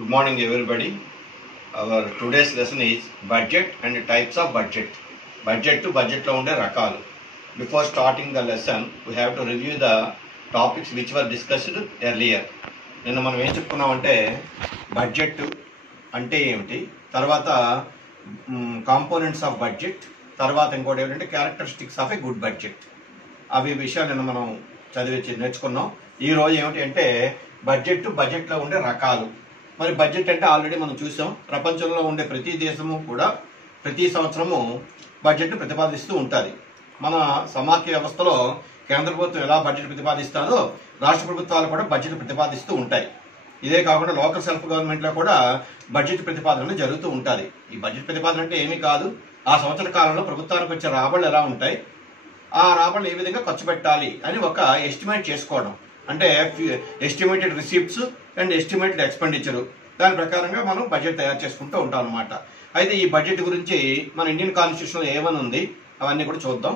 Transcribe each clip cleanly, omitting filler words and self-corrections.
Good morning, everybody. Our today's lesson is budget and types of budget. Budget to budget lo unde rakalu. Before starting the lesson, we have to review the topics which were discussed earlier. నిన్న మనం ఏం చెప్పుకున్నామంటే budget అంటే ఏమిటి, తర్వాత components of budget, తర్వాత ఇంకోటి ఏంటంటే characteristics of a good budget. అవి విషయాలు నిన్న మనం నేర్చుకున్నాం. ఈ రోజు ఏమిటి అంటే బడ్జెట్లో ఉండే రకాలు. మరి బడ్జెట్ అంటే ఆల్రెడీ మనం చూసాం. ప్రపంచంలో ఉండే ప్రతి దేశము కూడా ప్రతి సంవత్సరము బడ్జెట్ ప్రతిపాదిస్తూ ఉంటుంది. మన సమాఖ్య వ్యవస్థలో కేంద్ర ప్రభుత్వం ఎలా బడ్జెట్ ప్రతిపాదిస్తారో రాష్ట్ర ప్రభుత్వాలు కూడా బడ్జెట్ ప్రతిపాదిస్తూ ఉంటాయి. ఇదే కాకుండా లోకల్ సెల్ఫ్ గవర్నమెంట్లో కూడా బడ్జెట్ ప్రతిపాదన జరుగుతూ ఉంటుంది. ఈ బడ్జెట్ ప్రతిపాదన అంటే ఏమీ కాదు, ఆ సంవత్సర కాలంలో ప్రభుత్వానికి వచ్చే రాబడులు ఎలా ఉంటాయి, ఆ రాబడులు ఏ విధంగా ఖర్చు పెట్టాలి అని ఒక ఎస్టిమేట్ చేసుకోవడం. అంటే estimated receipts and estimated expenditure, దాని ప్రకారంగా మనం బడ్జెట్ తయారు చేసుకుంటూ ఉంటాం అనమాట. అయితే ఈ బడ్జెట్ గురించి మన ఇండియన్ కాన్స్టిట్యూషన్లో ఏమని ఉంది అవన్నీ కూడా చూద్దాం.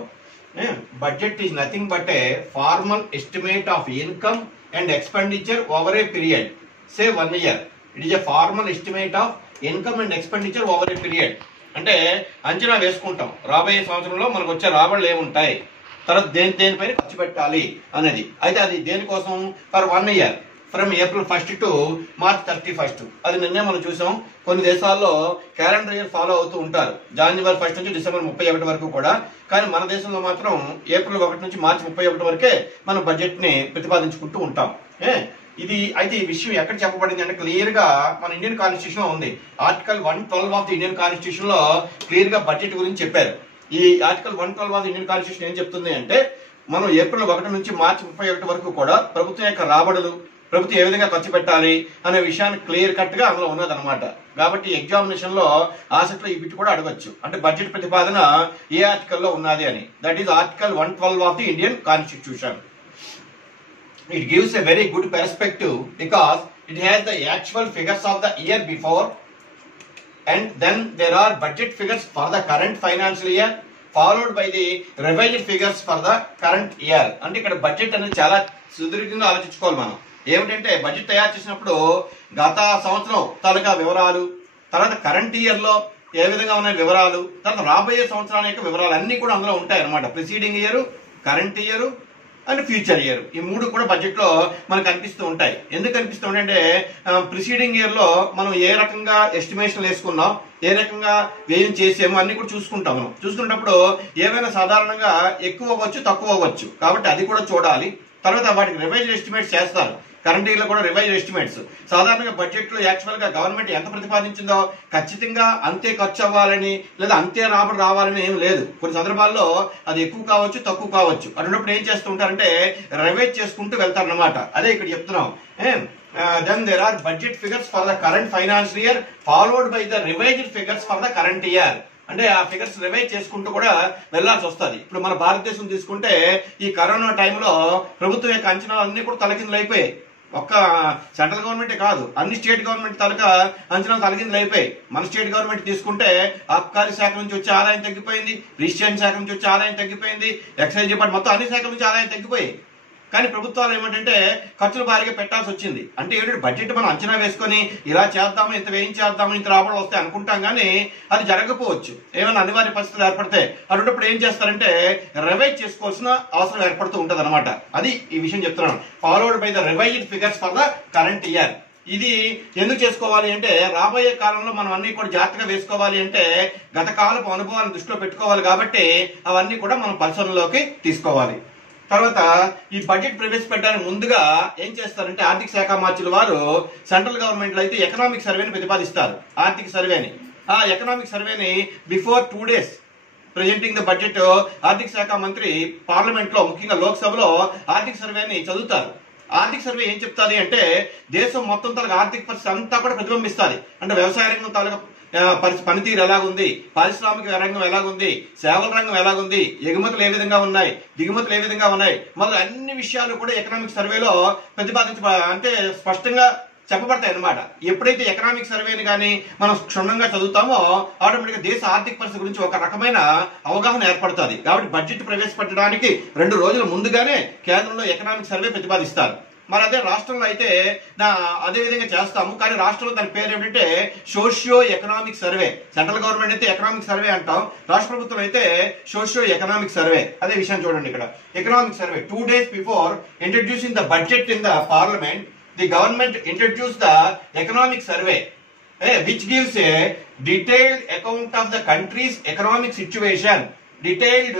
Budget is nothing but A formal estimate of income and expenditure over a period, say 1 year. It is a formal estimate of income and expenditure over a period. అంటే అంచనా వేసుకుంటాం రాబోయే సంవత్సరంలో మనకు వచ్చే రాబడులు ఏముంటాయి, తర్వాత దేనిపైన ఖర్చు పెట్టాలి అనేది. అయితే అది దేనికోసం? For 1 year, from April 1st to March 31st. అది నిన్నే మనం చూసాం. కొన్ని దేశాల్లో క్యాలెండర్ ఇయర్ ఫాలో అవుతూ ఉంటారు, January 1st నుంచి December 31 వరకు కూడా. కానీ మన దేశంలో మాత్రం April 1 నుంచి March 31 వరకే మనం బడ్జెట్ ని ప్రతిపాదించుకుంటూ ఉంటాం. అయితే ఈ విషయం ఎక్కడ చెప్పబడింది అంటే క్లియర్ గా మన ఇండియన్ కాన్స్టిట్యూషన్ లో ఉంది. Article 112 of the Indian constitution లో క్లియర్ గా బడ్జెట్ గురించి చెప్పారు. ఈ ఆర్టికల్ 112 ఆఫ్ ఇండియన్ కాన్స్టిట్యూషన్ ఏం చెప్తుంది అంటే మనం April 1 నుంచి March 31 వరకు కూడా ప్రభుత్వం యొక్క రాబడులు, ప్రభుత్వం ఏ విధంగా ఖర్చు పెట్టాలి అనే విషయాన్ని క్లియర్ కట్ గా అందులో ఉన్నదన్నమాట. కాబట్టి ఎగ్జామినేషన్ లో ఆసక్తిలో ఈ బిట్ కూడా అడగచ్చు, అంటే బడ్జెట్ ప్రతిపాదన ఏ ఆర్టికల్ లో ఉన్నది అని. That is article 112 of the Indian constitution. It gives a very good perspective because it has the actual figures of the year before, and then there are budget figures for the current financial year followed by the revised figures for the current year. అంటే ఇక్కడ budget అనేది చాలా సుదీర్ఘంగా ఆలోచించుకోవాలి మనం. ఏమిటంటే budget తయారు చేసినప్పుడు గత సంవత్సరం తాలూకా వివరాలు, తర్వాత కరెంట్ ఇయర్ లో ఏ విధంగా ఉన్న వివరాలు, తర్వాత రాబోయే సంవత్సరాల యొక్క వివరాలు అన్ని కూడా అందులో ఉంటాయి అన్నమాట. Preceding year, current year and future year, ఈ మూడు కూడా బడ్జెట్ లో మనకు కనిపిస్తూ ఉంటాయి. ఎందుకు కనిపిస్తూ ఉంటాయంటే ప్రిసీడింగ్ ఇయర్ లో మనం ఏ రకంగా ఎస్టిమేషన్ వేసుకున్నాం, ఏ రకంగా వ్యయం చేసామో అన్ని కూడా చూసుకుంటాం. మనం చూసుకున్నప్పుడు ఏమైనా సాధారణంగా ఎక్కువ అవ్వచ్చు, తక్కువ అవ్వచ్చు, కాబట్టి అది కూడా చూడాలి. తర్వాత వాటికి రివైజ్డ్ ఎస్టిమేట్స్ చేస్తారు. కరెంట్ ఇయర్ లో కూడా రివైజ్డ్ ఎస్టిమేట్స్. సాధారణంగా బడ్జెట్ లో యాక్చువల్ గా గవర్నమెంట్ ఎంత ప్రతిపాదించిందో ఖచ్చితంగా అంతే ఖర్చు అవ్వాలని లేదా అంతే రాబడి రావాలని ఏం లేదు. కొన్ని సందర్భాల్లో అది ఎక్కువ కావచ్చు, తక్కువ కావచ్చు. అటువంటిప్పుడు ఏం చేస్తూ ఉంటారంటే రివైజ్ చేసుకుంటూ వెళ్తారన్నమాట. అదే ఇక్కడ చెప్తున్నాం. Then there are budget figures for the current financial year followed by the revised figures for the current year. అంటే ఆ ఫిగర్స్ రివైజ్ చేసుకుంటూ కూడా వెళ్లాల్సి వస్తుంది. ఇప్పుడు మన భారతదేశం తీసుకుంటే ఈ కరోనా టైంలో ప్రభుత్వం యొక్క అంచనాలు అన్ని కూడా తలకిందులు అయిపోయాయి. ఒక్క సెంట్రల్ గవర్నమెంటే కాదు, అన్ని స్టేట్ గవర్నమెంట్ తాలూకా అంచనాలు తలకిందులు అయిపోయాయి. మన స్టేట్ గవర్నమెంట్ తీసుకుంటే ఆబ్కారీ శాఖ నుంచి వచ్చే ఆదాయం తగ్గిపోయింది, రిజిస్ట్రేషన్ శాఖ నుంచి వచ్చే ఆదాయం తగ్గిపోయింది, ఎక్సైజ్ డిపార్ట్మెంట్, మొత్తం అన్ని శాఖల నుంచి ఆదాయం తగ్గిపోయాయి. కానీ ప్రభుత్వాలు ఏమంటే ఖర్చులు భారీగా పెట్టాల్సి వచ్చింది. అంటే ఏంటంటే బడ్జెట్ మనం అంచనా వేసుకొని ఇలా చేద్దాము, ఇంత వేయించేద్దాము, ఇంత రాబడులు వస్తాయి అనుకుంటాం, కానీ అది జరగకపోవచ్చు. ఏమైనా అనివార్య పరిస్థితులు ఏర్పడితే అటువంటిప్పుడు ఏం చేస్తారంటే రివైజ్ చేసుకోవాల్సిన అవసరం ఏర్పడుతూ ఉంటది అనమాట. అది ఈ విషయం చెప్తున్నాను. Followed by the revised figures for the current year. ఇది ఎందుకు చేసుకోవాలి అంటే రాబోయే కాలంలో మనం అన్ని కూడా జాగ్రత్తగా వేసుకోవాలి అంటే గత కాలపు అనుభవాలను దృష్టిలో పెట్టుకోవాలి. కాబట్టి అవన్నీ కూడా మనం పరిశీలనలోకి తీసుకోవాలి. తర్వాత ఈ బడ్జెట్ ప్రవేశపెట్టడానికి ముందుగా ఏం చేస్తారంటే ఆర్థిక శాఖ మంత్రుల వారు సెంట్రల్ గవర్నమెంట్ లో అయితే ఎకనామిక్ సర్వేని ప్రతిపాదిస్తారు. ఆర్థిక సర్వేని, ఆ ఎకనామిక్ సర్వేని before 2 days presenting the budget ఆర్థిక శాఖ మంత్రి పార్లమెంట్ లో, ముఖ్యంగా లోక్సభలో ఆర్థిక సర్వేని చదువుతారు. ఆర్థిక సర్వే ఏం చెప్తాది అంటే దేశం మొత్తం తాలూకా ఆర్థిక పరిస్థితి అంతా కూడా ప్రతిబింబిస్తుంది. అంటే వ్యవసాయ రంగం తాలూకా పనితీరు ఎలాగుంది, పారిశ్రామిక రంగం ఎలాగుంది, సేవల రంగం ఎలాగుంది, ఎగుమతులు ఏ విధంగా ఉన్నాయి, దిగుమతులు ఏ విధంగా ఉన్నాయి, మొదలు అన్ని విషయాలు కూడా ఎకనామిక్ సర్వేలో అంటే స్పష్టంగా చెప్పబడతాయి అన్నమాట. ఎప్పుడైతే ఎకనామిక్ సర్వేని కానీ మనం క్షుణ్ణంగా చదువుతామో ఆటోమేటిక్ గా దేశ ఆర్థిక పరిస్థితి గురించి ఒక రకమైన అవగాహన ఏర్పడుతుంది. కాబట్టి బడ్జెట్ ప్రవేశపెట్టడానికి 2 రోజుల ముందుగానే కేంద్రంలో ఎకనామిక్ సర్వే ప్రతిపాదిస్తారు. మరి అదే రాష్ట్రంలో అయితే అదే విధంగా చేస్తాము. కానీ రాష్ట్రంలో దాని పేరు ఏమిటంటే socio economic survey. Central government అయితే ఎకనామిక్ సర్వే అంటాం, రాష్ట్ర ప్రభుత్వం అయితే సోషియో ఎకనామిక్ సర్వే. అదే విషయం చూడండి ఇక్కడ, economic survey. 2 days before introducing the budget in the parliament, the government introduced the economic survey, which gives a detailed account of the country's economic situation. Detailed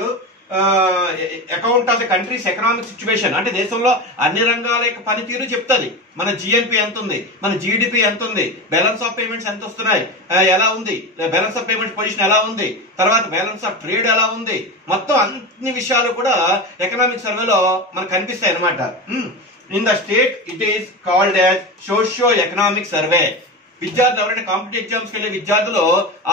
account of the countries economic situation అంటే దేశంలో అన్ని రంగాల యొక్క పనితీరు చెప్తుంది. మన GNP ఎంత ఉంది, మన జీడిపి ఎంత ఉంది, బ్యాలెన్స్ ఆఫ్ పేమెంట్స్ ఎంత వస్తున్నాయి, ఎలా ఉంది, బ్యాలెన్స్ ఆఫ్ పేమెంట్స్ పొజిషన్ ఎలా ఉంది, తర్వాత బ్యాలెన్స్ ఆఫ్ ట్రేడ్ ఎలా ఉంది, మొత్తం అన్ని విషయాలు కూడా ఎకనామిక్ సర్వేలో మనకు కనిపిస్తాయి అన్నమాట. In the state it is called as socio economic survey. విద్యార్థులు ఎవరైనా కాంపిటేటివ్ ఎగ్జామ్స్ కి వెళ్ళే విద్యార్థులు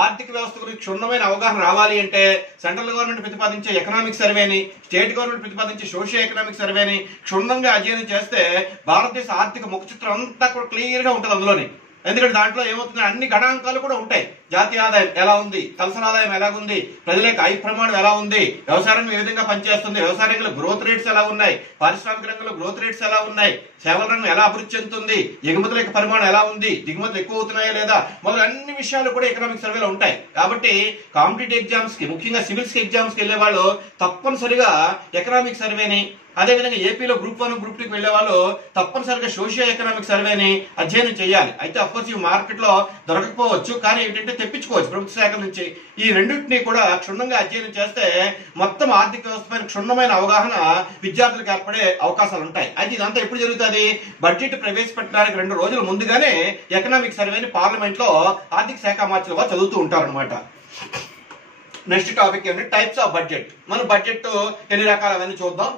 ఆర్థిక వ్యవస్థ గురించి క్షుణ్ణమైన అవగాహన రావాలి అంటే సెంట్రల్ గవర్నమెంట్ ప్రతిపాదించే ఎకనామిక్ సర్వేని, స్టేట్ గవర్నమెంట్ ప్రతిపాదించే సోషియో ఎకనామిక్ సర్వేని క్షుణ్ణంగా అధ్యయనం చేస్తే భారతదేశ ఆర్థిక ముఖ చిత్రం అంతా కూడా క్లియర్ గా ఉంటుంది అందులోని. ఎందుకంటే దాంట్లో ఏమవుతుంది, అన్ని గణాంకాలు కూడా ఉంటాయి. జాతీయ ఆదాయం ఎలా ఉంది, తలసరి ఆదాయం ఎలా ఉంది, ప్రజల యొక్క ఆయ ప్రమాణం ఎలా ఉంది, వ్యవసాయ రంగం ఏ విధంగా పనిచేస్తుంది, వ్యవసాయ రంగంలో గ్రోత్ రేట్స్ ఎలా ఉన్నాయి, పారిశ్రామిక రంగంలో గ్రోత్ రేట్స్ ఎలా ఉన్నాయి, సేవల రంగం ఎలా అభివృద్ధి చెందుతుంది, ఎగుమతుల యొక్క పరిమాణం ఎలా ఉంది, దిగుమతులు ఎక్కువ అవుతున్నాయా లేదా, మొదలు అన్ని విషయాలు కూడా ఎకనామిక్ సర్వేలో ఉంటాయి. కాబట్టి కాంపిటేటివ్ ఎగ్జామ్స్ కి, ముఖ్యంగా సివిల్స్ ఎగ్జామ్స్ కి వెళ్లే వాళ్ళు తప్పనిసరిగా ఎకనామిక్ సర్వేని, అదేవిధంగా ఏపీలో గ్రూప్ 1 గ్రూప్ 2 కి వెళ్లే వాళ్ళు తప్పనిసరిగా సోషియో ఎకనామిక్ సర్వేని అధ్యయనం చేయాలి. అయితే అఫ్కోర్స్ ఇవి మార్కెట్ లో దొరకకపోవచ్చు, కానీ ఏంటంటే తెప్పించుకోవచ్చు ప్రభుత్వ శాఖ నుంచి. ఈ రెండింటినీ కూడా క్షుణ్ణంగా అధ్యయనం చేస్తే మొత్తం ఆర్థిక వ్యవస్థ పైన క్షుణ్ణమైన అవగాహన విద్యార్థులకు ఏర్పడే అవకాశాలు ఉంటాయి. అయితే ఇదంతా ఎప్పుడు జరుగుతుంది, బడ్జెట్ ప్రవేశపెట్టడానికి 2 రోజుల ముందుగానే ఎకనామిక్ సర్వేని పార్లమెంట్ లో ఆర్థిక శాఖ మంత్రులు వారు చదువుతూ ఉంటారు అనమాట. నెక్స్ట్ టాపిక్ ఏంటంటే టైప్స్ ఆఫ్ బడ్జెట్. మన బడ్జెట్ ఎన్ని రకాలు అవన్నీ చూద్దాం.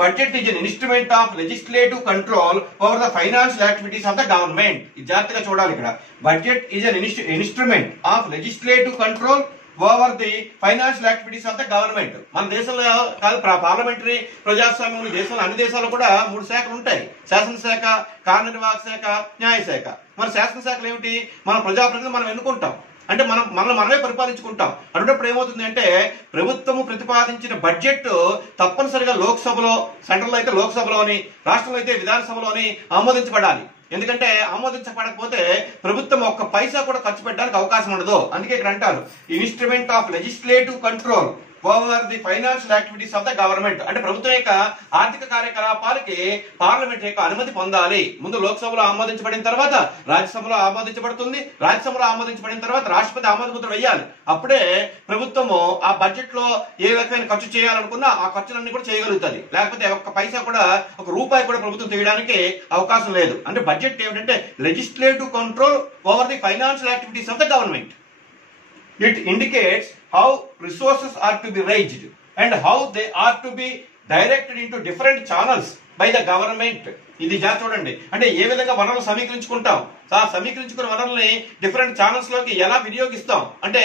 Budget is an instrument of legislative control over the financial activities of the government. జాగ్రత్తగా చూడాలి ఇక్కడ. Budget is an instrument of legislative control over the financial activities of the government. మన దేశంలో కాదు, పార్లమెంటరీ ప్రజాస్వామ్యం దేశంలో అన్ని దేశాలు కూడా 3 శాఖలు ఉంటాయి. శాసనశాఖ, కార్యనిర్వాహక శాఖ, న్యాయశాఖ. మన శాసనశాఖలు ఏమిటి, మన ప్రజాప్రతినిధులు మనం ఎన్నుకుంటాం, అంటే మనమే పరిపాలించుకుంటాం. అన్నప్పుడు ఏమవుతుంది అంటే ప్రభుత్వము ప్రతిపాదించిన బడ్జెట్ తప్పనిసరిగా లోక్సభలో, సెంట్రల్ లో అయితే లోక్సభలోని, రాష్ట్రంలో అయితే విధానసభలోని ఆమోదించబడాలి. ఎందుకంటే ఆమోదించబడకపోతే ప్రభుత్వం ఒక్క పైసా కూడా ఖర్చు పెట్టడానికి అవకాశం ఉండదు. అందుకే ఇక్కడ అంటారు instrument of legislative control over the financial activities of the government. అంటే ప్రభుత్వం యొక్క ఆర్థిక కార్యకలాపాలకి పార్లమెంట్ యొక్క అనుమతి పొందాలి. ముందు లోక్సభలో ఆమోదించబడిన తర్వాత రాజ్యసభలో ఆమోదించబడుతుంది, రాజ్యసభలో ఆమోదించబడిన తర్వాత రాష్ట్రపతి ఆమోద ముద్ర వేయాలి. అప్పుడే ప్రభుత్వము ఆ బడ్జెట్ లో ఏ రకమైన ఖర్చు చేయాలనుకున్నా ఆ ఖర్చులన్నీ కూడా చేయగలుగుతుంది. లేకపోతే ఒక్క పైసా కూడా, ఒక రూపాయి కూడా ప్రభుత్వం తీయడానికి అవకాశం లేదు. అంటే బడ్జెట్ ఏమిటంటే legislative control over the financial activities of the government. It indicates how resources are to be raised and how they are to be directed into different channels by the government. ఇది చూడండి, అంటే ఏ విధంగా వనరులు సమీకరించుకుంటాం, సమీకరించుకున్న వనరుల్ని different channels లోకి ఎలా వినియోగిస్తాం. అంటే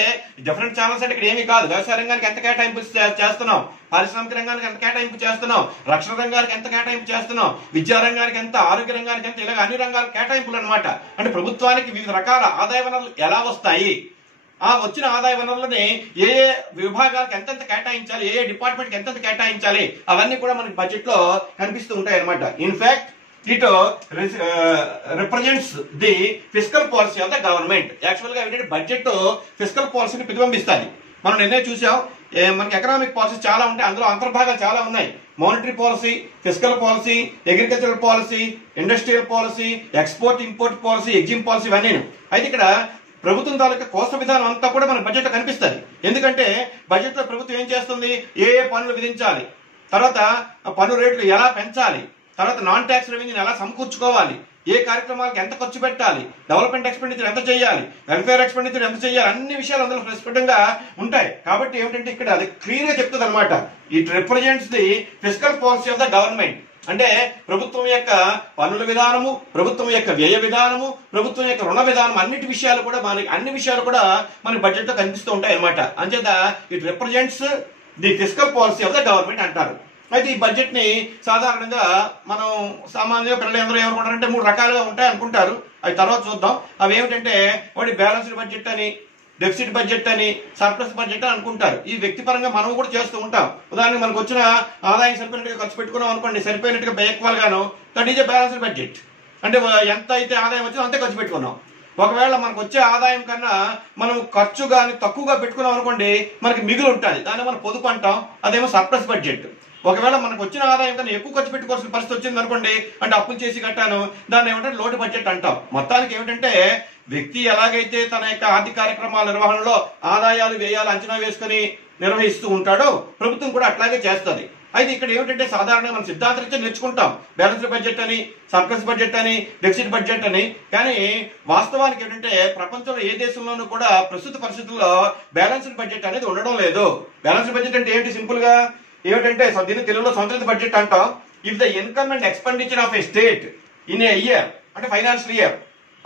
different channels అంటే ఇక్కడ ఏమీ కాదు, వ్యవసాయ రంగానికి ఎంత కేటాయింపు చేస్తున్నాం, పారిశ్రామిక రంగానికి ఎంత కేటాయింపు చేస్తున్నాం, రక్షణ రంగానికి ఎంత కేటాయింపు చేస్తున్నాం, విద్యా రంగానికి ఎంత, ఆరోగ్య రంగానికి ఎంత, ఇలాగ అన్ని రంగాల కేటాయింపులు అనమాట. అంటే ప్రభుత్వానికి వివిధ రకాల ఆదాయ వనరులు ఎలా వస్తాయి, ఆ వచ్చిన ఆదాయ వనరులని ఏ ఏ విభాగాలకు ఎంతెంత కేటాయించాలి, ఏ ఏ డిపార్ట్మెంట్కి ఎంతెంత కేటాయించాలి, అవన్నీ కూడా మనకి బడ్జెట్ లో కనిపిస్తూ ఉంటాయి అనమాట. In fact it represents the fiscal policy of the government. Actual గా ఏంటంటే బడ్జెట్ ఫిస్కల్ పాలసీని ప్రతిబింబిస్తుంది. మనం నిన్నే చూసాం, మనకి ఎకనామిక్ పాలసీ చాలా ఉంటాయి, అందులో అంతర్భాగాలు చాలా ఉన్నాయి. Monetary policy, fiscal policy, agricultural policy, industrial policy, export import policy, EXIM policy, ఇవన్నీ. అయితే ఇక్కడ ప్రభుత్వం తాలూకా కోస్త విధానం అంతా కూడా మన బడ్జెట్ లో కనిపిస్తుంది. ఎందుకంటే బడ్జెట్ లో ప్రభుత్వం ఏం చేస్తుంది, ఏ ఏ పన్నులు విధించాలి, తర్వాత పన్ను రేట్లు ఎలా పెంచాలి, తర్వాత నాన్ ట్యాక్స్ రెవెన్యూని ఎలా సమకూర్చుకోవాలి, ఏ కార్యక్రమాలకు ఎంత ఖర్చు పెట్టాలి, డెవలప్మెంట్ ఎక్స్పెండిచర్ ఎంత చేయాలి, వెల్ఫేర్ ఎక్స్పెండిచర్ ఎంత చేయాలి, అన్ని విషయాలు అందులో స్పష్టంగా ఉంటాయి. కాబట్టి ఏమిటంటే ఇక్కడ అది క్లియర్ గా చెప్తుంది అనమాట. It represents the fiscal policy of the government. అంటే ప్రభుత్వం యొక్క పన్నుల విధానము, ప్రభుత్వం యొక్క వ్యయ విధానము, ప్రభుత్వం యొక్క రుణ విధానం, అన్ని విషయాలు కూడా మన బడ్జెట్ లో కనిపిస్తూ ఉంటాయి అనమాట. అంచేత it represents the fiscal policy of the government అంటారు. అయితే ఈ బడ్జెట్ ని సాధారణంగా మనం సామాన్యంగా పిల్లలందరూ ఏమనుకుంటారంటే 3 రకాలుగా ఉంటాయి అనుకుంటారు. అవి తర్వాత చూద్దాం. అవి ఏమిటంటే ఒకటి బ్యాలెన్స్డ్ బడ్జెట్ అని, డెఫిసిట్ బడ్జెట్ అని, సర్ప్లస్ బడ్జెట్ అని అనుకుంటారు. ఈ వ్యక్తిపరంగా మనం కూడా చేస్తూ ఉంటాం. ఉదాహరణకు మనకు వచ్చిన ఆదాయం సరిపోయినట్టుగా ఖర్చు పెట్టుకున్నాం అనుకోండి, సరిపోయినట్టుగా ఈక్వల్ గాను, that is a balanced budget. అంటే ఎంత అయితే ఆదాయం వచ్చిందో అంతే ఖర్చు పెట్టుకున్నాం. ఒకవేళ మనకు వచ్చే ఆదాయం కన్నా మనం ఖర్చు కానీ తక్కువగా పెట్టుకున్నాం అనుకోండి, మనకి మిగులు ఉంటుంది, దాన్ని మనం పొదుపు అంటాం. అదేమో సర్ప్లస్ బడ్జెట్. ఒకవేళ మనకు వచ్చిన ఆదాయం కన్నా ఎక్కువ ఖర్చు పెట్టుకోవాల్సిన పరిస్థితి వచ్చింది అనుకోండి, అంటే అప్పులు చేసి కట్టాను, దాన్ని ఏమంటే లోటు బడ్జెట్ అంటాం. మొత్తానికి ఏమిటంటే వ్యక్తి ఎలాగైతే తన యొక్క ఆర్థిక కార్యక్రమాల నిర్వహణలో ఆదాయాలు వ్యయాలు అంచనా వేసుకుని నిర్వహిస్తూ ఉంటాడో ప్రభుత్వం కూడా అట్లాగే చేస్తుంది. అయితే ఇక్కడ ఏమిటంటే సాధారణంగా మనం సిద్ధాంతరీత్యా నేర్చుకుంటాం బ్యాలెన్స్డ్ బడ్జెట్ అని, సర్ప్లస్ బడ్జెట్ అని, డెఫిసిట్ బడ్జెట్ అని. కానీ వాస్తవానికి ఏంటంటే ప్రపంచంలో ఏ దేశంలోనూ కూడా ప్రస్తుత పరిస్థితుల్లో బ్యాలెన్స్డ్ బడ్జెట్ అనేది ఉండడం లేదు. బ్యాలెన్స్డ్ బడ్జెట్ అంటే ఏంటి? సింపుల్ గా ఏమిటంటే దీన్ని తెలుగులో సంతులిత బడ్జెట్ అంటాం. If the income and expenditure of a state in a year, అంటే financial year,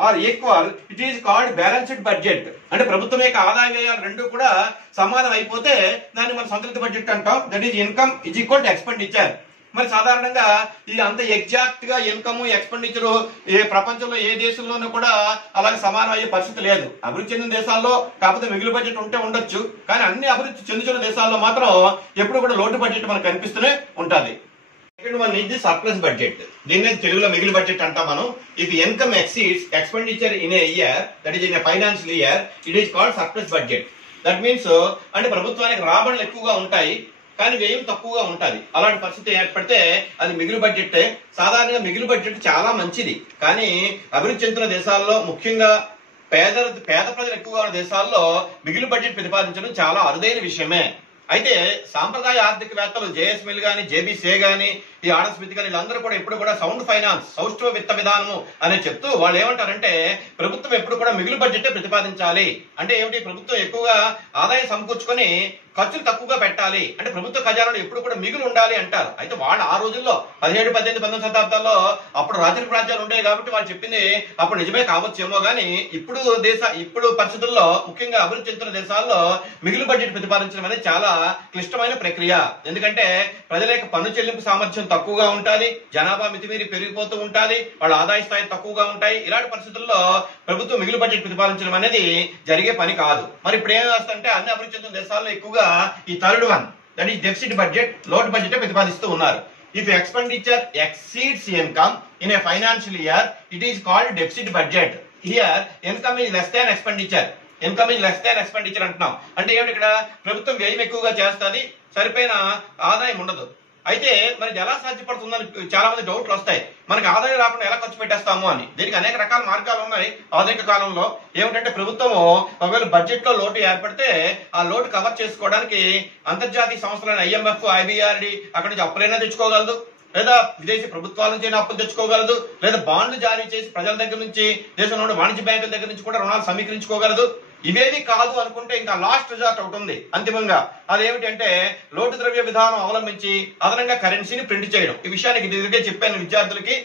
are equal, it is called balanced budget. అంటే ప్రభుత్వం యొక్క ఆదాయ వ్యయాలు రెండు కూడా సమానం అయిపోతే దాన్ని మనం సంతులిత బడ్జెట్ అంటాం. That is income is equal to expenditure. మరి సాధారణంగా ఇది అంత ఎగ్జాక్ట్ గా ఇన్కమ్ ఎక్స్పెండిచర్ ఏ ప్రపంచంలో ఏ దేశంలోనూ కూడా అలాగే సమానం అయ్యే పరిస్థితి లేదు. అభివృద్ధి చెందిన దేశాల్లో కాకపోతే మిగులు బడ్జెట్ ఉంటే ఉండొచ్చు, కానీ అన్ని అభివృద్ధి చెందుతున్న దేశాల్లో మాత్రం ఎప్పుడు కూడా లోటు బడ్జెట్ మనకు కనిపిస్తూనే ఉంటుంది. Second one is the surplus budget. దీన్ని తెలుగులో మిగిలి బడ్జెట్ అంటాం మనం. If income exceeds expenditure in a year, that is in a financial year, it is called surplus budget. That means అంటే ప్రభుత్వానికి రాబడులు ఎక్కువగా ఉంటాయి కానీ వ్యయం తక్కువగా ఉంటుంది. అలాంటి పరిస్థితి ఏర్పడితే అది మిగులు బడ్జెట్. సాధారణంగా మిగులు బడ్జెట్ చాలా మంచిది, కానీ అభివృద్ధి చెందుతున్న దేశాల్లో ముఖ్యంగా పేద ప్రజలు ఎక్కువగా ఉన్న దేశాల్లో మిగులు బడ్జెట్ ప్రతిపాదించడం చాలా అరుదైన విషయమే. అయితే సాంప్రదాయ ఆర్థికవేత్తలు జేఎస్ మిల్ గాని, జేబీ సే గాని, ఈ ఆడమ్ స్మిత్ గాని, వీళ్ళందరూ కూడా ఎప్పుడు కూడా సౌండ్ ఫైనాన్స్, సౌష్ఠవ విత్త విధానము అని చెప్తూ వాళ్ళు ఏమంటారంటే ప్రభుత్వం ఎప్పుడు కూడా మిగులు బడ్జెట్ ప్రతిపాదించాలి. అంటే ఏమిటి? ప్రభుత్వం ఎక్కువగా ఆదాయం సమకూర్చుకొని ఖర్చులు తక్కువగా పెట్టాలి, అంటే ప్రభుత్వ ఖజానాలో ఎప్పుడు కూడా మిగులు ఉండాలి అంటారు. అయితే వాళ్ళు ఆ రోజుల్లో 17, 18, 19 శతాబ్దాల్లో అప్పుడు రాజరిక రాజ్యాలు ఉండేవి కాబట్టి వాళ్ళు చెప్పింది అప్పుడు నిజమే కావచ్చేమో, కానీ ఇప్పుడు పరిస్థితుల్లో ముఖ్యంగా అభివృద్ధి చెందుతున్న దేశాల్లో మిగులు బడ్జెట్ ప్రతిపాదించడం అనేది చాలా క్లిష్టమైన ప్రక్రియ. ఎందుకంటే ప్రజల యొక్క పన్ను చెల్లింపు సామర్థ్యం తక్కువగా ఉంటుంది, జనాభా మితిమీరి పెరిగిపోతూ ఉంటుంది, వాళ్ళ ఆదాయ స్థాయి తక్కువగా ఉంటాయి. ఇలాంటి పరిస్థితుల్లో ప్రభుత్వం మిగులు బడ్జెట్ ప్రతిపాదించడం అనేది జరిగే పని కాదు. మరి ఇప్పుడు ఏం చేస్తుంటే అన్ని అభివృద్ధి చెందిన దేశాల్లో ఎక్కువగా ఈ third one, that is deficit budget, లోటు బడ్జెట్ ప్రతిపాదిస్తూ ఉన్నారు. If expenditure exceeds income in a financial year, it is called deficit budget. Here income is less than expenditure. Income is less than expenditure అంటున్నాం. అంటే ఏమిటి? ఇక్కడ ప్రభుత్వం వ్యయం ఎక్కువగా చేస్తుంది, సరిపోయిన ఆదాయం ఉండదు. అయితే మరి ఎలా సాధ్యపడుతుందని చాలా మంది డౌట్లు వస్తాయి. మనకి ఆదాయం రాకుండా ఎలా ఖర్చు పెట్టేస్తాము అని. దీనికి అనేక రకాల మార్గాలు ఉన్నాయి ఆధునిక కాలంలో. ఏమిటంటే ప్రభుత్వము ఒకవేళ బడ్జెట్ లో లోటు ఏర్పడితే ఆ లోటు కవర్ చేసుకోవడానికి అంతర్జాతీయ సంస్థలైన IMF, IBRD అక్కడి నుంచి అప్పులైనా తెచ్చుకోగలదు, లేదా విదేశీ ప్రభుత్వాల నుంచి అప్పులు తెచ్చుకోగలదు, లేదా బాండ్లు జారీ చేసి ప్రజల దగ్గర నుంచి, దేశంలో వాణిజ్య బ్యాంకుల దగ్గర నుంచి కూడా రుణాలు సమీకరించుకోగలదు. ఇవేవి కాదు అనుకుంటే ఇంకా లాస్ట్ రిజార్ట్ ఒకటి ఉంది అంతిమంగా. అదేమిటి అంటే లోటు ద్రవ్య విధానం అవలంబించి అదనంగా కరెన్సీని ప్రింట్ చేయడం. ఈ విషయానికి ఇదివరకే చెప్పాను విద్యార్థులకి.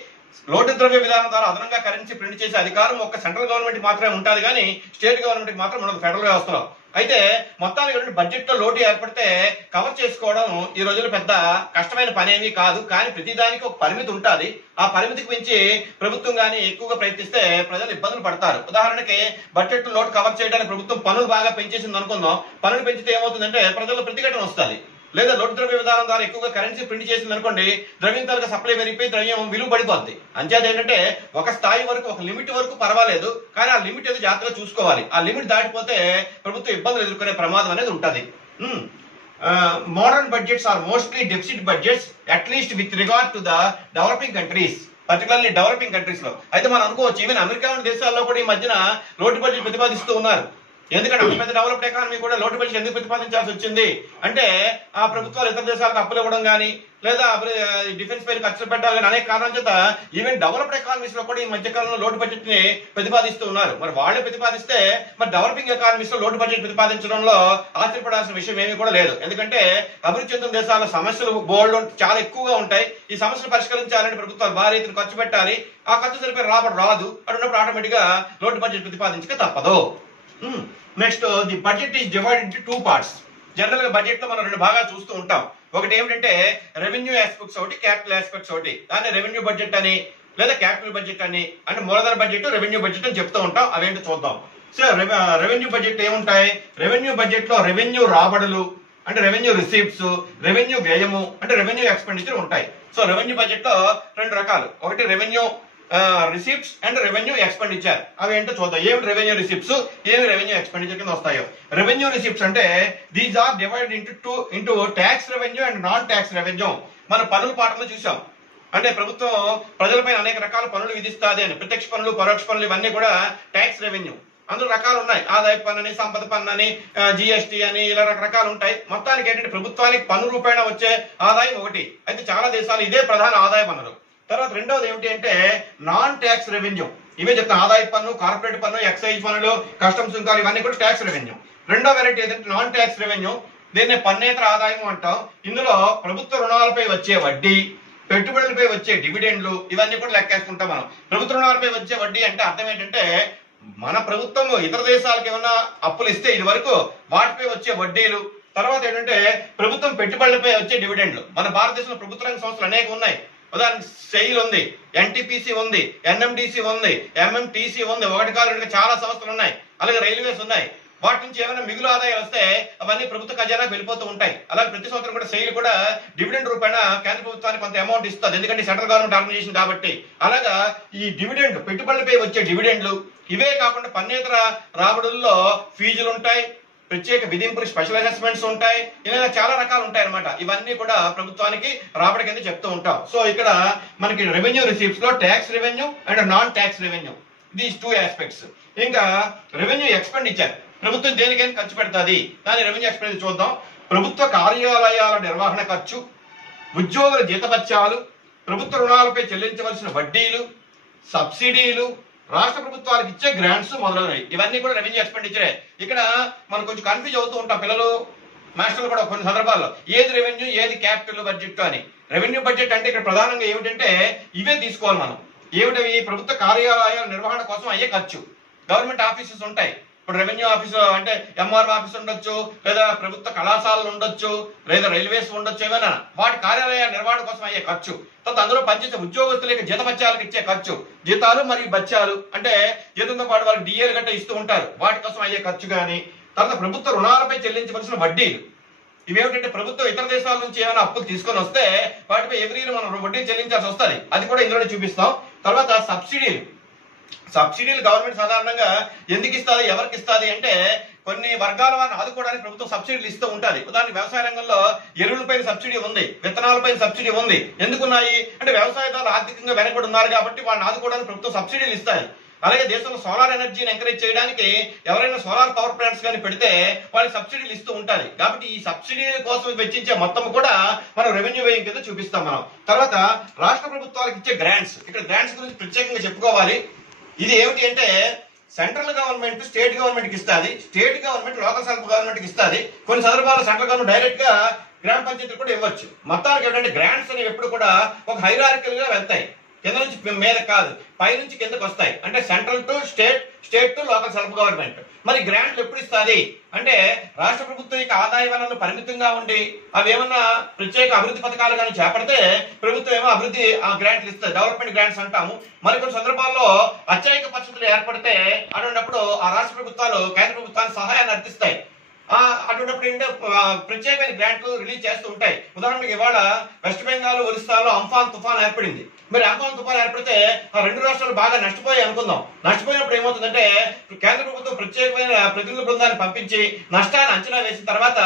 లోటు ద్రవ్య విధానం ద్వారా అదనంగా కరెన్సీ ప్రింట్ చేసే అధికారం ఒక సెంట్రల్ గవర్నమెంట్ మాత్రమే ఉంటుంది, కానీ స్టేట్ గవర్నమెంట్ మాత్రం ఉండదు ఫెడరల్ వ్యవస్థలో. అయితే మొత్తానికి బడ్జెట్ లో లోటు ఏర్పడితే కవర్ చేసుకోవడం ఈ రోజుల్లో పెద్ద కష్టమైన పని ఏమీ కాదు, కానీ ప్రతిదానికి ఒక పరిమితి ఉంటుంది. ఆ పరిమితికి మించి ప్రభుత్వం కానీ ఎక్కువగా ప్రయత్నిస్తే ప్రజలు ఇబ్బందులు పడతారు. ఉదాహరణకి బడ్జెట్ లోటు కవర్ చేయడానికి ప్రభుత్వం పన్నులు బాగా పెంచేసింది అనుకుందాం. పన్నులు పెంచితే ఏమవుతుందంటే ప్రజల్లో ప్రతిఘటన వస్తుంది. లేదా లోటు ద్రవ్య విధానం ద్వారా ఎక్కువగా కరెన్సీ ప్రింట్ చేసింది అనుకోండి, ద్రవ్యం తాలూకా సప్లై పెరిగిపోయి ద్రవ్యం విలువ పడిపోద్ది. అంచేది ఏంటంటే ఒక స్థాయి వరకు, ఒక లిమిట్ వరకు పర్వాలేదు, కానీ ఆ లిమిట్ ఏదో జాగ్రత్తగా చూసుకోవాలి. ఆ లిమిట్ దాటిపోతే ప్రభుత్వం ఇబ్బందులు ఎదుర్కొనే ప్రమాదం అనేది ఉంటుంది. Modern budgets are mostly deficit budgets, at least with regard to the developing countries, particularly developing countries లో. అయితే మనం అనుకోవచ్చు ఈవెన్ అమెరికా వంటి దేశాల్లో కూడా ఈ మధ్యన లోటు బడ్జెట్ ప్రతిపాదిస్తూ ఉన్నారు. ఎందుకంటే అంత పెద్ద డెవలప్డ్ ఎకానమీ కూడా లోటు బడ్జెట్ ఎందుకు ప్రతిపాదించాల్సి వచ్చింది అంటే ఆ ప్రభుత్వాలు ఇతర దేశాలకు అప్పులు ఇవ్వడం కానీ, లేదా డిఫెన్స్ పైన ఖర్చులు పెట్టాలి కానీ అనేక కారణాల చేత ఈవెన్ డెవలప్డ్ ఎకానమీస్ లో కూడా ఈ మధ్యకాలంలో లోటు బడ్జెట్ ని ప్రతిపాదిస్తూ ఉన్నారు. మరి వాళ్ళే ప్రతిపాదిస్తే మరి డెవలపింగ్ ఎకానమీస్ లో లోటు బడ్జెట్ ప్రతిపాదించడంలో ఆశ్చర్యపడాల్సిన విషయం ఏమీ కూడా లేదు. ఎందుకంటే అభివృద్ధి చెందిన దేశాల సమస్యలు బోల్డ్ చాలా ఎక్కువగా ఉంటాయి. ఈ సమస్యలు పరిష్కరించాలని ప్రభుత్వాలు భారీ ఎత్తున ఖర్చు పెట్టాలి. ఆ ఖర్చు సరిపోయి రాబడి రాదు. అన్నప్పుడు ఆటోమేటిక్ గా లోటు బడ్జెట్ ప్రతిపాదించక తప్పదు. Next the budget is divided into 2 parts. General గా బడ్జెట్ లో మనం 2 భాగాలు చూస్తూ ఉంటాం. ఒకటి ఏమిటంటే రెవెన్యూ ఆస్పెక్ట్స్ ఒకటి, క్యాపిటల్ ఆస్పెక్ట్స్ ఒకటి. దాన్ని రెవెన్యూ బడ్జెట్ అని లేదా క్యాపిటల్ బడ్జెట్ అని, అంటే మూలధన బడ్జెట్, రెవెన్యూ బడ్జెట్ అని చెప్తూ ఉంటాం. అవేంటో చూద్దాం. సో రెవెన్యూ బడ్జెట్ ఏముంటాయి? రెవెన్యూ బడ్జెట్ లో రెవెన్యూ రాబడులు అంటే రెవెన్యూ రిసీప్ట్స్, రెవెన్యూ వ్యయము అంటే రెవెన్యూ ఎక్స్పెండిచర్ ఉంటాయి. సో రెవెన్యూ బడ్జెట్ లో రెండు రకాలు, ఒకటి revenue receipts and revenue expenditure. అవి ఏంటో చూద్దాం. ఏమి రెవెన్యూ రిసీప్ట్స్, ఏమి రెవెన్యూ ఎక్స్పెండిచర్ కింద వస్తాయో. రెవెన్యూ రిసీప్ట్స్ అంటే these are divided into tax revenue and non tax revenue. మన పన్నుల పాఠంలో చూసాం. అంటే ప్రభుత్వం ప్రజలపైన అనేక రకాల పన్నులు విధిస్తుంది అని. ప్రత్యక్ష పన్నులు, పరోక్ష పన్నులు ఇవన్నీ కూడా ట్యాక్స్ రెవెన్యూ. అందులో రకాలు ఉన్నాయి. ఆదాయ పన్ను అని, సంపద పన్ను అని, జిఎస్టీ అని, ఇలా రకరకాలు ఉంటాయి. మొత్తానికి ఏంటంటే ప్రభుత్వానికి పన్ను రూపేణ వచ్చే ఆదాయం ఒకటి. అయితే చాలా దేశాలు ఇదే ప్రధాన ఆదాయ పన్నులు. తర్వాత రెండవది ఏమిటి అంటే నాన్ ట్యాక్స్ రెవెన్యూ. ఇవే చెప్తాను, ఆదాయ పన్ను, కార్పొరేట్ పన్ను, ఎక్సైజ్ పన్నులు, కస్టమ్స్ సుంకాలు ఇవన్నీ కూడా ట్యాక్స్ రెవెన్యూ. రెండో వెరైటీ ఏదంటే నాన్ ట్యాక్స్ రెవెన్యూ. దీన్ని పన్నేతర ఆదాయం అంటాం. ఇందులో ప్రభుత్వ రుణాలపై వచ్చే వడ్డీ, పెట్టుబడులపై వచ్చే డివిడెండ్లు ఇవన్నీ కూడా లెక్కేసుకుంటాం మనం. ప్రభుత్వ రుణాలపై వచ్చే వడ్డీ అంటే అర్థం ఏంటంటే మన ప్రభుత్వం ఇతర దేశాలకు ఏమన్నా అప్పులు ఇస్తే ఇది వరకు వాటిపై వచ్చే వడ్డీలు, తర్వాత ఏంటంటే ప్రభుత్వం పెట్టుబడులపై వచ్చే డివిడెండ్లు. మన భారతదేశంలో ప్రభుత్వ రంగ సంస్థలు అనేక ఉన్నాయి. ఉదాహరణకి సెయిల్ ఉంది, ఎన్టీపీసీ ఉంది, ఎన్ఎండిసి ఉంది, ఎంఎంటీసీ ఉంది, ఒకటి కాదు రెండు చాలా సంస్థలు ఉన్నాయి. అలాగే రైల్వేస్ ఉన్నాయి. వాటి నుంచి ఏమైనా మిగులు ఆదాయాలు వస్తే అవన్నీ ప్రభుత్వ ఖజానాకు వెళ్ళిపోతూ ఉంటాయి. అలాగే ప్రతి సంవత్సరం కూడా సెయిల్ కూడా డివిడెండ్ రూపేణ కేంద్ర ప్రభుత్వానికి కొంత అమౌంట్ ఇస్తుంది, ఎందుకంటే సెంట్రల్ గవర్నమెంట్ ఆర్గనైజేషన్ కాబట్టి. అలాగా ఈ డివిడెండ్, పెట్టుబడులపై వచ్చే డివిడెండ్లు, ఇవే కాకుండా పన్నేతర రాబడుల్లో ఫీజులు ఉంటాయి, ప్రత్యేక విధింపులు, స్పెషల్ అసెస్మెంట్స్ ఉంటాయి, ఇలా చాలా రకాలు ఉంటాయి అన్నమాట. ఇవన్నీ కూడా ప్రభుత్వానికి రాబడి కింద చెప్తూ ఉంటాం. సో ఇక్కడ మనకి రెవెన్యూ రిసీప్ట్స్ లో tax revenue and non tax revenue, these two aspects. ఇంకా రెవెన్యూ ఎక్స్పెండిచర్, ప్రభుత్వం దేనికైనా ఖర్చు పెడుతుంది, దాని రెవెన్యూ ఎక్స్పెండిచర్ చూద్దాం. ప్రభుత్వ కార్యాలయాల నిర్వహణ ఖర్చు, ఉద్యోగుల జీతభత్యాలు, ప్రభుత్వ రుణాలపై చెల్లించవలసిన వడ్డీలు, సబ్సిడీలు, రాష్ట్ర ప్రభుత్వాలకు ఇచ్చే గ్రాంట్స్ మొదలైనవి, ఇవన్నీ కూడా రెవెన్యూ ఎక్స్పెండిచరే. ఇక్కడ మనం కొంచెం కన్ఫ్యూజ్ అవుతూ ఉంటాం, పిల్లలు మాస్టర్లు కూడా కొన్ని సందర్భాల్లో ఏది రెవెన్యూ ఏది క్యాపిటల్ బడ్జెట్ అని. రెవెన్యూ బడ్జెట్ అంటే ఇక్కడ ప్రధానంగా ఏమిటంటే ఇవే తీసుకోవాలి మనం. ఏమిటవి? ప్రభుత్వ కార్యాలయాల నిర్వహణ కోసం అయ్యే ఖర్చు. గవర్నమెంట్ ఆఫీసెస్ ఉంటాయి. ఇప్పుడు రెవెన్యూ ఆఫీస్ అంటే ఎంఆర్ఓ ఆఫీస్ ఉండొచ్చు, లేదా ప్రభుత్వ కళాశాలలు ఉండొచ్చు, లేదా రైల్వేస్ ఉండొచ్చు, ఏమైనా వాటి కార్యాలయ నిర్వహణ కోసం అయ్యే ఖర్చు. తర్వాత అందులో పనిచేసే ఉద్యోగస్తులకి జీతభత్యాలకు ఇచ్చే ఖర్చు, జీతాలు మరియు బత్యాలు అంటే జీతంతో పాటు వాళ్ళకి డిఏలు గట్రా ఇస్తూ ఉంటారు, వాటి కోసం అయ్యే ఖర్చు కానీ. తర్వాత ప్రభుత్వ రుణాలపై చెల్లించవలసిన వడ్డీలు, ఇవేమిటంటే ప్రభుత్వం ఇతర దేశాల నుంచి ఏమైనా అప్పులు తీసుకొని వస్తే వాటిపై ఎవ్రీ ఇయర్ మనం వడ్డీ చెల్లించాల్సి వస్తుంది, అది కూడా ఇందులోనే చూపిస్తాం. తర్వాత సబ్సిడీలు, సబ్సిడీలు గవర్నమెంట్ సాధారణంగా ఎందుకు ఇస్తుంది, ఎవరికి ఇస్తుంది అంటే కొన్ని వర్గాల వారిని ఆదుకోవడానికి ప్రభుత్వం సబ్సిడీలు ఇస్తూ ఉంటుంది. ఉదాహరణకి వ్యవసాయ రంగంలో ఎరువులపైన సబ్సిడీ ఉంది, విత్తనాలపైన సబ్సిడీ ఉంది. ఎందుకున్నాయి అంటే వ్యవసాయదారులు ఆర్థికంగా వెనకబడి ఉన్నారు కాబట్టి వాళ్ళని ఆదుకోవడానికి ప్రభుత్వం సబ్సిడీలు ఇస్తాయి. అలాగే దేశంలో సోలార్ ఎనర్జీని ఎంకరేజ్ చేయడానికి ఎవరైనా సోలార్ పవర్ ప్లాంట్స్ కానీ పెడితే వాళ్ళకి సబ్సిడీలు ఇస్తూ ఉంటారు. కాబట్టి ఈ సబ్సిడీల కోసం వెచ్చించే మొత్తం కూడా మనం రెవెన్యూ వ్యయం కింద చూపిస్తాం మనం. తర్వాత రాష్ట్ర ప్రభుత్వాలకు ఇచ్చే గ్రాంట్స్, ఇక్కడ గ్రాంట్స్ గురించి ప్రత్యేకంగా చెప్పుకోవాలి. ఇది ఏమిటి అంటే సెంట్రల్ గవర్నమెంట్ స్టేట్ గవర్నమెంట్ కి ఇస్తుంది, state government local self government కి ఇస్తుంది. కొన్ని సందర్భాల్లో సెంట్రల్ గవర్నమెంట్ డైరెక్ట్ గా గ్రామ పంచాయతీలు కూడా ఇవ్వచ్చు. మొత్తానికి ఏంటంటే గ్రాంట్స్ అనేవి ఎప్పుడు కూడా ఒక హైరార్కికల్ గా వెళ్తాయి, కింద నుంచి మీద కాదు, పై నుంచి కిందకు వస్తాయి. అంటే central to state, state to local self government. మరి గ్రాంట్లు ఎప్పుడు ఇస్తుంది అంటే రాష్ట్ర ప్రభుత్వం యొక్క ఆదాయ వనరులు పరిమితంగా ఉండి అవి ఏమన్నా ప్రత్యేక అభివృద్ధి పథకాలు కానీ చేపడితే ప్రభుత్వం ఏమో అభివృద్ధి గ్రాంట్లు ఇస్తుంది, డెవలప్మెంట్ గ్రాంట్స్ అంటాము. మరికొన్ని సందర్భాల్లో అత్యయిక పరిస్థితులు ఏర్పడితే అటువంటిప్పుడు ఆ రాష్ట్ర ప్రభుత్వాలు కేంద్ర ప్రభుత్వానికి సహాయాన్ని అందిస్తాయి. అటువంటిప్పుడు ఏంటంటే ప్రత్యేకమైన గ్రాంట్లు రిలీజ్ చేస్తూ ఉంటాయి. ఉదాహరణకి ఇవాళ వెస్ట్ బెంగాల్, ఒరిస్సాలో అంఫాన్ తుఫాన్ ఏర్పడింది. మరి అంఫాన్ తుఫాన్ ఏర్పడితే ఆ రెండు రాష్ట్రాలు బాగా నష్టపోయాయి అనుకుందాం. నష్టపోయినప్పుడు ఏమవుతుందంటే కేంద్ర ప్రభుత్వం ప్రత్యేకమైన ప్రతినిధి బృందాన్ని పంపించి నష్టాన్ని అంచనా వేసిన తర్వాత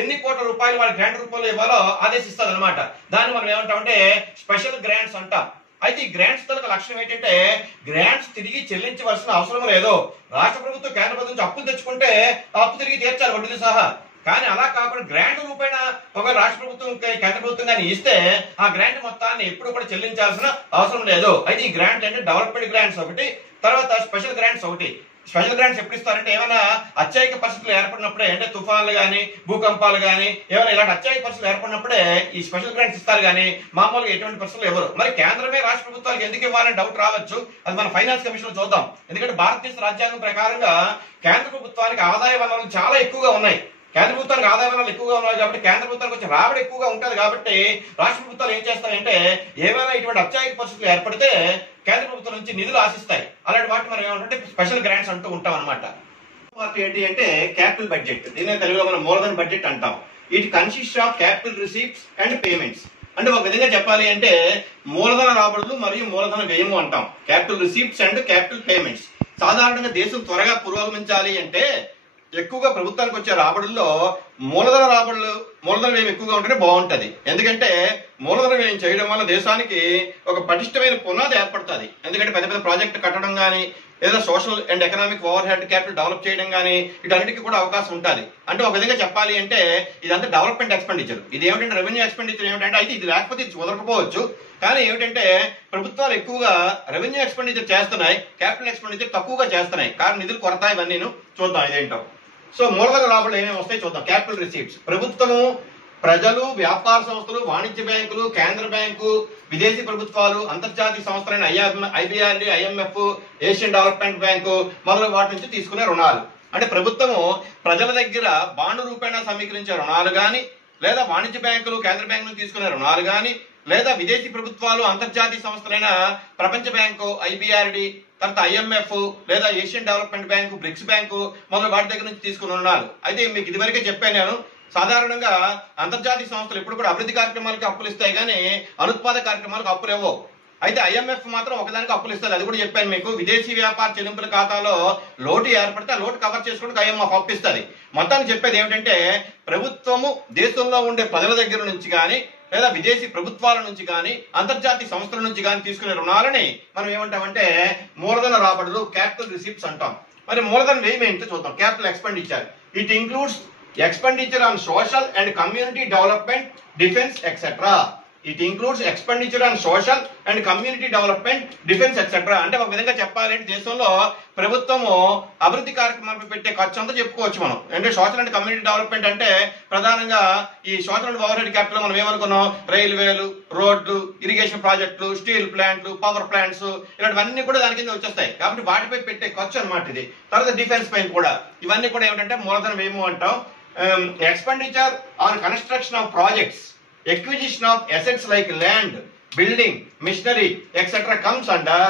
ఎన్ని కోట్ల రూపాయలు వాళ్ళ గ్రాంట్ రూపంలో ఇవ్వాలో ఆదేశిస్తుంది అనమాట. దాన్ని మనం ఏమంటామంటే స్పెషల్ గ్రాంట్స్ అంటాం. అయితే ఈ గ్రాంట్స్ తనకు లక్ష్యం ఏంటంటే గ్రాంట్స్ తిరిగి చెల్లించవలసిన అవసరం లేదు. రాష్ట్ర ప్రభుత్వం కేంద్ర ప్రభుత్వం నుంచి అప్పులు తెచ్చుకుంటే ఆ అప్పు తిరిగి తీర్చాలి వడ్డీలు సహా. కానీ అలా కాకుండా గ్రాంట్ రూపేణ ఒకవేళ రాష్ట్ర ప్రభుత్వం కేంద్ర ప్రభుత్వం కానీ ఇస్తే ఆ గ్రాంట్ మొత్తాన్ని ఎప్పుడు కూడా చెల్లించాల్సిన అవసరం లేదు. అయితే ఈ గ్రాంట్ అంటే డెవలప్మెంట్ గ్రాంట్స్ ఒకటి, తర్వాత స్పెషల్ గ్రాంట్స్ ఒకటి. స్పెషల్ గ్రాంట్స్ ఎప్పుడు ఇస్తారంటే ఏమైనా అత్యయిక పరిస్థితులు ఏర్పడినప్పుడే, అంటే తుఫాన్లు కానీ భూకంపాలు కానీ ఏమైనా ఇలాంటి అత్యయిక పరిస్థితులు ఏర్పడినప్పుడే ఈ స్పెషల్ గ్రాంట్స్ ఇస్తారు, కానీ మామూలుగా ఎటువంటి పరిస్థితులు ఎవరు. మరి కేంద్రమే రాష్ట్ర ప్రభుత్వాలకు ఎందుకు ఇవ్వాలని డౌట్ రావచ్చు, అది మన ఫైనాన్స్ కమిషన్ లో చూద్దాం. ఎందుకంటే భారతదేశ రాజ్యాంగం ప్రకారంగా కేంద్ర ప్రభుత్వానికి ఆదాయ వనరులు చాలా ఎక్కువగా ఉన్నాయి. కేంద్ర ప్రభుత్వానికి ఆదాయ వనరులు ఎక్కువగా ఉన్నాయి కాబట్టి కేంద్ర ప్రభుత్వానికి వచ్చే రాబడి ఎక్కువగా ఉంటుంది. కాబట్టి రాష్ట్ర ప్రభుత్వాలు ఏం చేస్తాయంటే ఏమైనా ఇటువంటి అత్యయిక పరిస్థితులు ఏర్పడితే కేంద్ర ప్రభుత్వం నుంచి నిధులు ఆశిస్తాయి. అలాంటి వాటి మనం ఏమంటే స్పెషల్ గ్రాంట్స్ అంటూ ఉంటాం అనమాట. పార్ట్ ఏంటి అంటే క్యాపిటల్ బడ్జెట్. దీని తెలుగులో మనం మూలధన బడ్జెట్ అంటాం. It consist of capital receipts and payments. అంటే ఒక విధంగా చెప్పాలి అంటే మూలధన రాబడులు మరియు మూలధన వ్యయము అంటాం. Capital receipts and capital payments. సాధారణంగా దేశం త్వరగా పురోగమించాలి అంటే ఎక్కువగా ప్రభుత్వానికి వచ్చే రాబడుల్లో మూలధన వ్యయం ఎక్కువగా ఉంటేనే బాగుంటది. ఎందుకంటే మూలధన వ్యయం చేయడం వల్ల దేశానికి ఒక పటిష్టమైన పునాది ఏర్పడుతుంది. ఎందుకంటే పెద్ద పెద్ద ప్రాజెక్టు కట్టడం కానీ లేదా social and economic over head capital develop చేయడం కానీ వీటన్నిటికీ కూడా అవకాశం ఉంటుంది. అంటే ఒక విధంగా చెప్పాలి అంటే ఇదంతా డెవలప్మెంట్ ఎక్స్పెండిచర్. ఇది ఏమిటంటే రెవెన్యూ ఎక్స్పెండిచర్ ఏమిటంటే అయితే ఇది లేకపోతే ఇది కుదరకపోవచ్చు. కానీ ఏమిటంటే ప్రభుత్వాలు ఎక్కువగా రెవెన్యూ ఎక్స్పెండిచర్ చేస్తున్నాయి, క్యాపిటల్ ఎక్స్పెండిచర్ తక్కువగా చేస్తున్నాయి. కారణం నిధులు కొరత. ఇవన్నీ చూద్దాం ఇదేంటో. సో మూలధన రాబడులు ఏమేమి వస్తాయి చూద్దాం. Capital receipts. ప్రభుత్వము, ప్రజలు, వ్యాపార సంస్థలు, వాణిజ్య బ్యాంకులు, కేంద్ర బ్యాంకు, విదేశీ ప్రభుత్వాలు, అంతర్జాతీయ సంస్థలైన IBRD, IMF, Asian development bank మొదలు వాటి నుంచి తీసుకునే రుణాలు. అంటే ప్రభుత్వము ప్రజల దగ్గర బాండు రూపేణా సమీకరించే రుణాలు కానీ, లేదా వాణిజ్య బ్యాంకులు, కేంద్ర బ్యాంకులు తీసుకునే రుణాలు కానీ, లేదా విదేశీ ప్రభుత్వాలు, అంతర్జాతీయ సంస్థలైన ప్రపంచ బ్యాంకు, IBRD, తర్వాత IMF లేదా Asian development bank, BRICS bank మొదలు వాటి దగ్గర నుంచి తీసుకుని రుణాలు. అయితే మీకు ఇదివరకే చెప్పాను నేను, సాధారణంగా అంతర్జాతీయ సంస్థలు ఎప్పుడు కూడా అభివృద్ధి కార్యక్రమాలకు అప్పులు ఇస్తాయి కానీ అనుత్పాద కార్యక్రమాలకు అప్పులు ఇవ్వవు. అయితే IMF మాత్రం ఒకదానికి అప్పులు ఇస్తుంది. అది కూడా చెప్పాను మీకు. విదేశీ వ్యాపార చెల్లింపుల ఖాతాలో లోటు ఏర్పడితే ఆ లోటు కవర్ చేసుకోవడానికి IMF అప్పిస్తుంది. మొత్తానికి చెప్పేది ఏమిటంటే ప్రభుత్వము దేశంలో ఉండే ప్రజల దగ్గర నుంచి కానీ, లేదా విదేశీ ప్రభుత్వాల నుంచి కానీ, అంతర్జాతీయ సంస్థల నుంచి కానీ తీసుకునే రుణాలని మనం ఏమంటామంటే మూలధన రాబడులు, క్యాపిటల్ రిసీప్ట్స్ అంటాం. మరి మూలధన వ్యయం ఏంటో చూద్దాం. Capital expenditure. It includes expenditure on social and community development, defense, etc. It includes expenditure on social and community development, defense, etc. అంటే ఒక విధంగా చెప్పాలంటే దేశంలో ప్రభుత్వము అభివృద్ధి కార్యక్రమాలకు పెట్టే ఖర్చు అంతా చెప్పుకోవచ్చు మనం. అంటే సోషల్ అండ్ కమ్యూనిటీ డెవలప్మెంట్ అంటే ప్రధానంగా ఈ social and over head capital మనం ఏమనుకున్నాం, రైల్వేలు, రోడ్లు, ఇరిగేషన్ ప్రాజెక్టులు, స్టీల్ ప్లాంట్లు, పవర్ ప్లాంట్స్ ఇలాంటివన్నీ కూడా దాని కింద వచ్చేస్తాయి. కాబట్టి వాటిపై పెట్టే ఖర్చు అనమాట ఇది. తర్వాత డిఫెన్స్ పైన కూడా ఇవన్నీ కూడా ఏమిటంటే మూలధన వ్యయము అంటాం. Expenditure on construction of projects, acquisition of assets like land, building, machinery, etc. comes under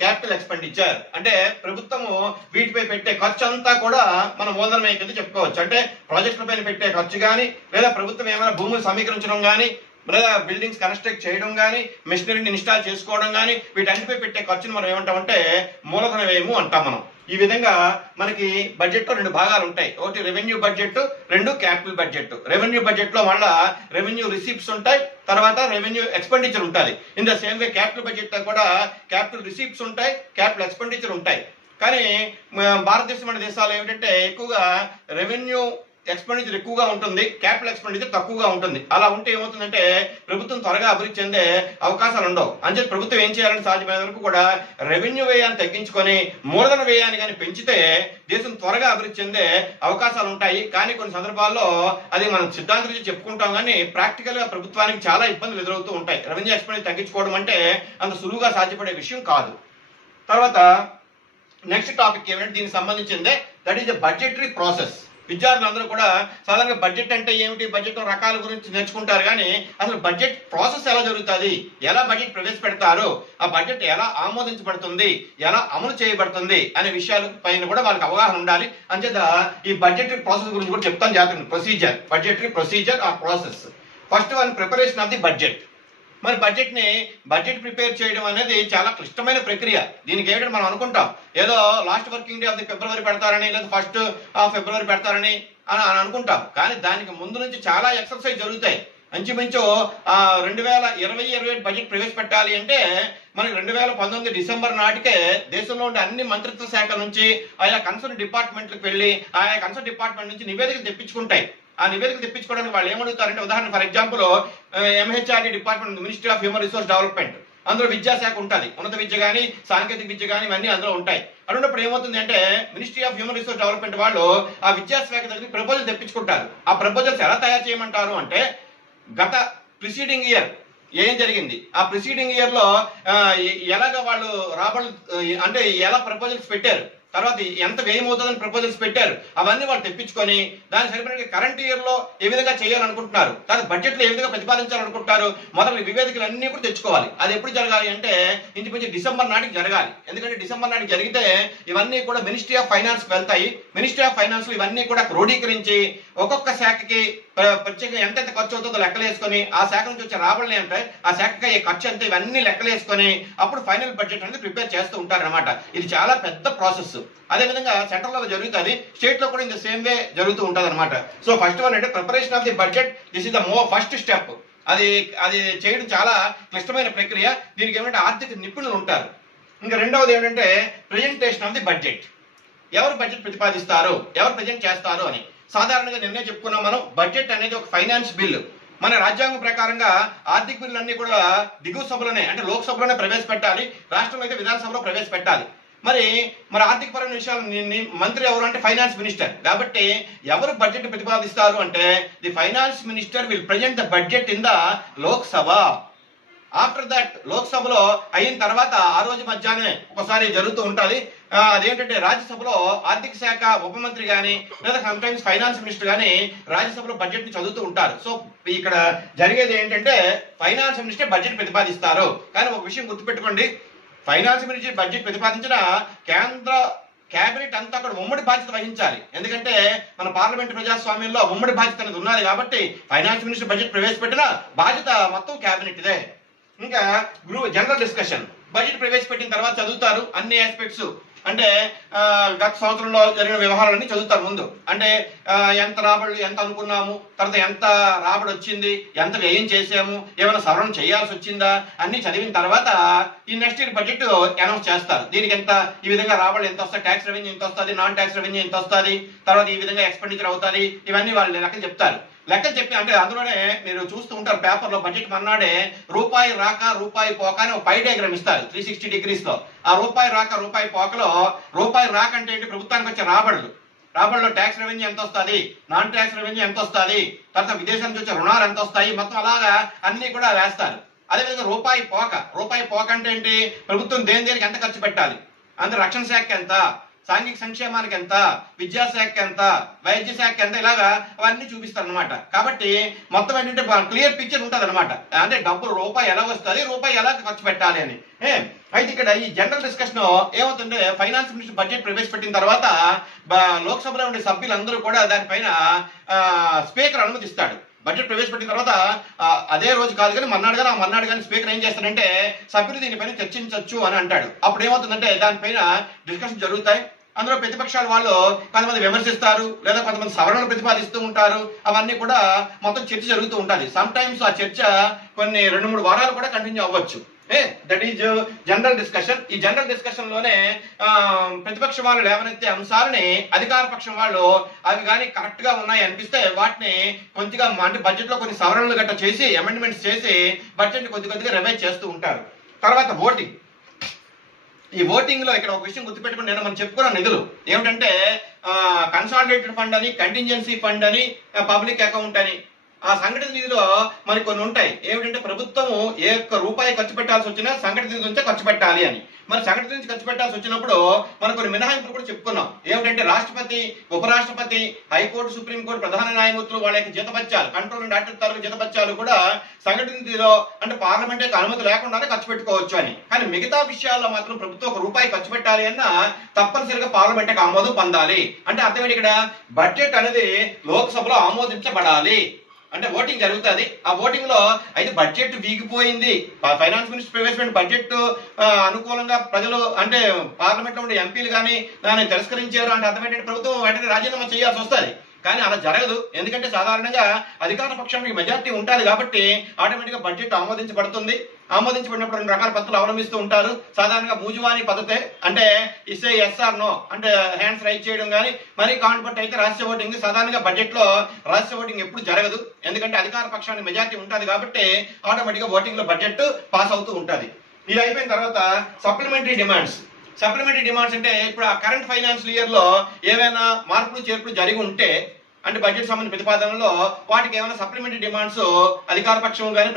capital expenditure. అంటే ప్రభుత్వము వీటిపై పెట్టే ఖర్చు అంతా కూడా మన మూలధన వ్యయం కింద చెప్పుకోవచ్చు. అంటే ప్రాజెక్టుల పైన పెట్టే ఖర్చు కానీ, లేదా ప్రభుత్వం ఏమైనా భూములు సమీకరించడం కానీ, లేదా బిల్డింగ్స్ కన్స్ట్రక్ట్ చేయడం కానీ, మెషినరీని ఇన్స్టాల్ చేసుకోవడం కానీ వీటన్నిటిపై పెట్టే ఖర్చును మనం ఏమంటామంటే మూలధన వ్యయము అంటాం మనం. ఈ విధంగా మనకి బడ్జెట్ లో రెండు భాగాలు ఉంటాయి. ఒకటి రెవెన్యూ బడ్జెట్, రెండు క్యాపిటల్ బడ్జెట్. రెవెన్యూ బడ్జెట్ లో మళ్ళా రెవెన్యూ రిసీప్ట్స్ ఉంటాయి, తర్వాత రెవెన్యూ ఎక్స్పెండిచర్ ఉంటుంది. In the same way capital budget లో కూడా క్యాపిటల్ రిసీప్ట్స్ ఉంటాయి, క్యాపిటల్ ఎక్స్పెండిచర్ ఉంటాయి. కానీ భారతదేశం అనే దేశాలు ఏమిటంటే ఎక్కువగా రెవెన్యూ ఎక్స్పెండిచర్ ఎక్కువగా ఉంటుంది, క్యాపిటల్ ఎక్స్పెండిచర్ తక్కువగా ఉంటుంది. అలా ఉంటే ఏమవుతుందంటే ప్రభుత్వం త్వరగా అభివృద్ధి చెందే అవకాశాలు ఉండవు. అంతే ప్రభుత్వం ఏం చేయాలంటే సాధ్యమైన వరకు కూడా రెవెన్యూ వ్యయాన్ని తగ్గించుకొని మూలధన వ్యయాన్ని కానీ పెంచితే దేశం త్వరగా అభివృద్ధి చెందే అవకాశాలు ఉంటాయి. కానీ కొన్ని సందర్భాల్లో అది మనం సిద్ధాంతం నుంచి చెప్పుకుంటాం కానీ ప్రాక్టికల్ గా ప్రభుత్వానికి చాలా ఇబ్బందులు ఎదురవుతూ ఉంటాయి. రెవెన్యూ ఎక్స్పెండిచర్ తగ్గించుకోవడం అంటే అంత సులువుగా సాధ్యపడే విషయం కాదు. తర్వాత నెక్స్ట్ టాపిక్ ఏమిటంటే దీనికి సంబంధించిందే, that is the budgetary process. విద్యార్థులందరూ కూడా సాధారణంగా బడ్జెట్ అంటే ఏమిటి, బడ్జెట్ రకాల గురించి నేర్చుకుంటారు కానీ అసలు బడ్జెట్ ప్రాసెస్ ఎలా జరుగుతుంది, ఎలా బడ్జెట్ ప్రవేశపెడతారు, ఆ బడ్జెట్ ఎలా ఆమోదించబడుతుంది, ఎలా అమలు చేయబడుతుంది అనే విషయాల పైన కూడా వాళ్ళకి అవగాహన ఉండాలి. అంచేత ఈ బడ్జెటరీ ప్రాసెస్ గురించి కూడా చెప్తాను జాగ్రత్త. ప్రొసీజర్, బడ్జెటరీ ప్రొసీజర్ ఆ process. First one preparation of the budget. మరి బడ్జెట్ ప్రిపేర్ చేయడం అనేది చాలా క్లిష్టమైన ప్రక్రియ. దీనికి ఏమిటంటే మనం అనుకుంటాం ఏదో last working day of the February పెడతారని, లేదా ఫస్ట్ ఫిబ్రవరి పెడతారని అని అనుకుంటాం. కానీ దానికి ముందు నుంచి చాలా ఎక్సర్సైజ్ జరుగుతాయి. ఇంచుమించు 2020-21 బడ్జెట్ ప్రవేశపెట్టాలి అంటే మనకి 2019 డిసెంబర్ నాటికే దేశంలో ఉండే అన్ని మంత్రిత్వ శాఖల నుంచి ఆయా కన్సర్న్ డిపార్ట్మెంట్లకు వెళ్ళి ఆయా కన్సర్న్ డిపార్ట్మెంట్ నుంచి నివేదికలు తెప్పించుకుంటాయి. ఆ నివేదికలు తెప్పించుకోవడానికి వాళ్ళు ఏమడుగుతారంటే, ఉదాహరణ for example MHRD department, ministry of human resource development, అందులో విద్యాశాఖ ఉంటుంది. ఉన్నత విద్య కానీ, సాంకేతిక విద్య కానీ ఇవన్నీ అందులో ఉంటాయి. అన్నప్పుడు ఏమవుతుంది అంటే ministry of human resource development వాళ్ళు ఆ విద్యాశాఖ దగ్గర ప్రపోజల్ తెప్పించుకుంటారు. ఆ ప్రపోజల్స్ ఎలా తయారు చేయమంటారు అంటే గత ప్రిసీడింగ్ ఇయర్ ఏం జరిగింది, ఆ ప్రిసీడింగ్ ఇయర్ లో ఎలాగ వాళ్ళు రాబడులు అంటే ఎలా ప్రపోజల్స్ పెట్టారు, తర్వాత ఎంత వ్యయం అవుతుందని ప్రపోజల్స్ పెట్టారు, అవన్నీ వాళ్ళు తెప్పించుకొని దాని సరిపడిన కరెంట్ ఇయర్ లో ఏ విధంగా చేయాలనుకుంటున్నారు, తర్వాత బడ్జెట్ లో ఏ విధంగా ప్రతిపాదించాలనుకుంటున్నారు, మొదలు నివేదికలు అన్ని కూడా తెచ్చుకోవాలి. అది ఎప్పుడు జరగాలి అంటే ఇంచుమించు డిసెంబర్ నాటికి జరగాలి. ఎందుకంటే డిసెంబర్ నాటికి జరిగితే ఇవన్నీ కూడా మినిస్ట్రీ ఆఫ్ ఫైనాన్స్ వెళ్తాయి. మినిస్ట్రీ ఆఫ్ ఫైనాన్స్ లో ఇవన్నీ కూడా క్రోడీకరించి ఒక్కొక్క శాఖకి ప్రత్యేకంగా ఎంతెంత ఖర్చు అవుతుందో లెక్కలు వేసుకొని ఆ శాఖ నుంచి వచ్చే రాబడులు అంటే ఆ శాఖకి అయ్యే ఖర్చు ఎంత ఇవన్నీ లెక్కలు వేసుకొని అప్పుడు ఫైనల్ బడ్జెట్ అనేది ప్రిపేర్ చేస్తూ ఉంటారన్నమాట. ఇది చాలా పెద్ద ప్రాసెస్. అదేవిధంగా సెంట్రల్ లో జరుగుతుంది, స్టేట్ లో కూడా ఇన్ ద సేమ్ వే జరుగుతూ ఉంటుంది అనమాట. సో ఫస్ట్ వన్ అంటే preparation of the budget. This is the first step. అది చేయడం చాలా క్లిష్టమైన ప్రక్రియ. దీనికి ఏమంటే ఆర్థిక నిపుణులు ఉంటారు. ఇంకా రెండవది ఏంటంటే ప్రెజెంటేషన్ ఆఫ్ ది బడ్జెట్. ఎవరు బడ్జెట్ ప్రతిపాదిస్తారు, ఎవరు ప్రజెంట్ చేస్తారు అని. సాధారణంగా నిన్నే చెప్పుకున్నాం మనం, బడ్జెట్ అనేది ఒక ఫైనాన్స్ బిల్లు. మన రాజ్యాంగం ప్రకారంగా ఆర్థిక బిల్లు అన్ని కూడా దిగువ సభలోనే అంటే లోక్సభలోనే ప్రవేశపెట్టాలి, రాష్ట్రంలో అయితే విధానసభలో ప్రవేశపెట్టాలి. మరి ఆర్థిక పరమైన విషయాలు మంత్రి ఎవరు అంటే ఫైనాన్స్ మినిస్టర్. కాబట్టి ఎవరు బడ్జెట్ ప్రతిపాదిస్తారు అంటే the finance minister will present the budget in the Lok Sabha. After that లోక్సభలో అయిన తర్వాత ఆ రోజు మధ్యాహ్నమే ఒకసారి జరుగుతూ ఉంటుంది. అదేంటంటే రాజ్యసభలో ఆర్థిక శాఖ ఉప మంత్రి కానీ లేదా సమ్టైమ్స్ ఫైనాన్స్ మినిస్టర్ కానీ రాజ్యసభలో బడ్జెట్ ని చదువుతూ ఉంటారు. సో ఇక్కడ జరిగేది ఏంటంటే ఫైనాన్స్ మినిస్టర్ బడ్జెట్ ప్రతిపాదిస్తారు. కానీ ఒక విషయం గుర్తుపెట్టుకోండి, ఫైనాన్స్ మినిస్టర్ బడ్జెట్ ప్రతిపాదించిన కేంద్ర కేబినెట్ అంతా కూడా ఉమ్మడి బాధ్యత వహించాలి. ఎందుకంటే మన పార్లమెంట్ ప్రజాస్వామ్యంలో ఉమ్మడి బాధ్యత అనేది ఉన్నది. కాబట్టి ఫైనాన్స్ మినిస్టర్ బడ్జెట్ ప్రవేశపెట్టిన బాధ్యత మొత్తం కేబినెట్ ఇదే. ఇంకా జనరల్ డిస్కషన్, బడ్జెట్ ప్రవేశపెట్టిన తర్వాత చదువుతారు అన్ని ఆస్పెక్ట్స్. అంటే గత సంవత్సరంలో జరిగిన వ్యవహారాలన్నీ చదువుతారు ముందు. అంటే ఎంత రాబడి ఎంత అనుకున్నాము, తర్వాత ఎంత రాబడి వచ్చింది, ఎంత వ్యయం చేసాము, ఏమైనా సవరణ చేయాల్సి వచ్చిందా అన్ని చదివిన తర్వాత ఈ నెక్స్ట్ ఇయర్ బడ్జెట్ అనౌన్స్ చేస్తారు. దీనికి ఎంత ఈ విధంగా రాబడి ఎంత వస్తుంది, ట్యాక్స్ రెవెన్యూ ఎంత వస్తుంది, నాన్ ట్యాక్స్ రెవెన్యూ ఎంత వస్తుంది, తర్వాత ఈ విధంగా ఎక్స్పెండిచర్ అవుతుంది, ఇవన్నీ వాళ్ళు లెక్కలు చెప్తారు. లెక్కలు చెప్పి అంటే అందులోనే మీరు చూస్తూ ఉంటారు పేపర్లో బడ్జెట్ మన్నాడే రూపాయి రాక రూపాయి పోక అని ఒక పై డయాగ్రామ్ ఇస్తారు 360 degrees లో. ఆ రూపాయి రాక రూపాయి పోకలో రూపాయి రాక అంటే ఏంటి, ప్రభుత్వానికి వచ్చే రాబడులో ట్యాక్స్ రెవెన్యూ ఎంత వస్తుంది, నాన్ ట్యాక్స్ రెవెన్యూ ఎంత వస్తుంది, తర్వాత విదేశాల నుంచి వచ్చే రుణాలు ఎంత వస్తాయి, మొత్తం అలాగా అన్ని కూడా వేస్తారు. అదేవిధంగా రూపాయి పోక అంటే ఏంటి, ప్రభుత్వం దేనికి ఎంత ఖర్చు పెట్టాలి, అంటే రక్షణ శాఖకి ఎంత, సాంఘిక సంక్షేమానికి ఎంత, విద్యాశాఖకి ఎంత, వైద్య శాఖకి ఎంత, ఇలాగా అవన్నీ చూపిస్తారు అనమాట. కాబట్టి మొత్తం ఏంటంటే క్లియర్ పిక్చర్ ఉంటుంది అనమాట. అంటే డబ్బులు రూపాయి ఎలా వస్తుంది, రూపాయి ఎలా ఖర్చు పెట్టాలి అని. అయితే ఇక్కడ ఈ జనరల్ డిస్కషన్ ఏమవుతుంటే ఫైనాన్స్ మినిస్టర్ బడ్జెట్ ప్రవేశపెట్టిన తర్వాత లోక్సభలో ఉండే సభ్యులందరూ కూడా దానిపైన స్పీకర్ అనుమతిస్తాడు. బడ్జెట్ ప్రవేశపెట్టిన తర్వాత అదే రోజు కాదు కానీ మన్నాడు కానీ స్పీకర్ ఏం చేస్తాడంటే సభ్యులు దీనిపైన చర్చించవచ్చు అని అంటాడు. అప్పుడు ఏమవుతుందంటే దానిపైన డిస్కషన్ జరుగుతాయి. అందులో ప్రతిపక్షాల వాళ్ళు కొంతమంది విమర్శిస్తారు, లేదా కొంతమంది సవరణలు ప్రతిపాదిస్తూ ఉంటారు. అవన్నీ కూడా మొత్తం చర్చ జరుగుతూ ఉంటుంది. సమ్ టైమ్స్ ఆ చర్చ కొన్ని 2-3 వారాలు కూడా కంటిన్యూ అవ్వచ్చు. That is general discussion. ఈ జనరల్ డిస్కషన్ లోనే ప్రతిపక్ష వాళ్ళు లేవనెత్తే అంశాలని అధికార పక్షం వాళ్ళు అవి కానీ కరెక్ట్ గా ఉన్నాయి అనిపిస్తే వాటిని కొద్దిగా అంటే బడ్జెట్ లో కొన్ని సవరణలు గట్రా చేసి అమెండ్మెంట్స్ చేసి బడ్జెట్ కొద్దిగా రివైజ్ చేస్తూ ఉంటారు. తర్వాత ఓటింగ్. ఈ ఓటింగ్ లో ఇక్కడ ఒక విషయం గుర్తుపెట్టుకుని నేను మనం చెప్పుకున్న నిధులు ఏమిటంటే కన్సాలిడేటెడ్ ఫండ్ అని, కంటింజెన్సీ ఫండ్ అని, పబ్లిక్ అకౌంట్ అని. ఆ సంఘటిత నిధిలో మరి కొన్ని ఉంటాయి. ఏమిటంటే ప్రభుత్వము ఏ ఒక్క రూపాయి ఖర్చు పెట్టాల్సి వచ్చినా సంఘటిత నిధి నుంచే ఖర్చు పెట్టాలి అని. మరి సంఘటిత నుంచి ఖర్చు పెట్టాల్సి వచ్చినప్పుడు మనం కొన్ని మినహాయింపులు కూడా చెప్పుకున్నాం. ఏమిటంటే రాష్ట్రపతి, ఉపరాష్ట్రపతి, హైకోర్టు, సుప్రీంకోర్టు ప్రధాన న్యాయమూర్తులు వాళ్ళ యొక్క జీతభత్యాలు, కంట్రోల్ అండ్ ఆడిటర్ తాలూకు జీతభత్యాలు కూడా సంఘటిత నిధిలో అంటే పార్లమెంట్ యొక్క అనుమతి లేకుండానే ఖర్చు పెట్టుకోవచ్చు అని. కానీ మిగతా విషయాల్లో మాత్రం ప్రభుత్వం 1 రూపాయి ఖర్చు పెట్టాలి అన్నా తప్పనిసరిగా పార్లమెంట్ యొక్క ఆమోదం పొందాలి. అంటే అర్థమేంటి, ఇక్కడ బడ్జెట్ అనేది లోక్సభలో ఆమోదించబడాలి. అంటే ఓటింగ్ జరుగుతుంది. ఆ ఓటింగ్ లో అయితే బడ్జెట్ వీగిపోయింది, ఫైనాన్స్ మినిస్టర్ ప్రవేశపెట్టిన బడ్జెట్ అనుకూలంగా ప్రజలు అంటే పార్లమెంట్ లో ఉండే ఎంపీలు కానీ దాన్ని తిరస్కరించారు అంటే అర్థమేంటంటే ప్రభుత్వం వెంటనే రాజీనామా చేయాల్సి వస్తుంది. కానీ అలా జరగదు. ఎందుకంటే సాధారణంగా అధికార పక్షానికి మెజార్టీ ఉంటుంది కాబట్టి ఆటోమేటిక్ గా బడ్జెట్ ఆమోదించబడుతుంది. ఆమోదించబడినప్పుడు 2 రకాల పద్ధతులు అవలంబిస్తూ ఉంటారు. సాధారణంగా మూజువాని పద్ధతే, అంటే ఇసే ఎస్ ఆర్ నో అంటే హ్యాండ్స్ రైజ్ చేయడం కానీ, మరి కాన్పట్ అయితే రహస్య ఓటింగ్. సాధారణంగా బడ్జెట్ లో రహస్య ఓటింగ్ ఎప్పుడు జరగదు. ఎందుకంటే అధికార పక్షానికి మెజార్టీ ఉంటుంది కాబట్టి ఆటోమేటిక్ గా ఓటింగ్ లో బడ్జెట్ పాస్ అవుతూ ఉంటుంది. ఇది అయిపోయిన తర్వాత సప్లిమెంటరీ డిమాండ్స్. సప్లిమెంటరీ డిమాండ్స్ అంటే ఇప్పుడు ఆ కరెంట్ ఫైనాన్షియల్ ఇయర్ లో ఏవైనా మార్పులు చేర్పులు జరిగి ఉంటే అంటే బడ్జెట్ సంబంధించిన ప్రతిపాదనలో వాటికి ఏమైనా సప్లిమెంటరీ డిమాండ్స్ అధికార పక్షం కానీ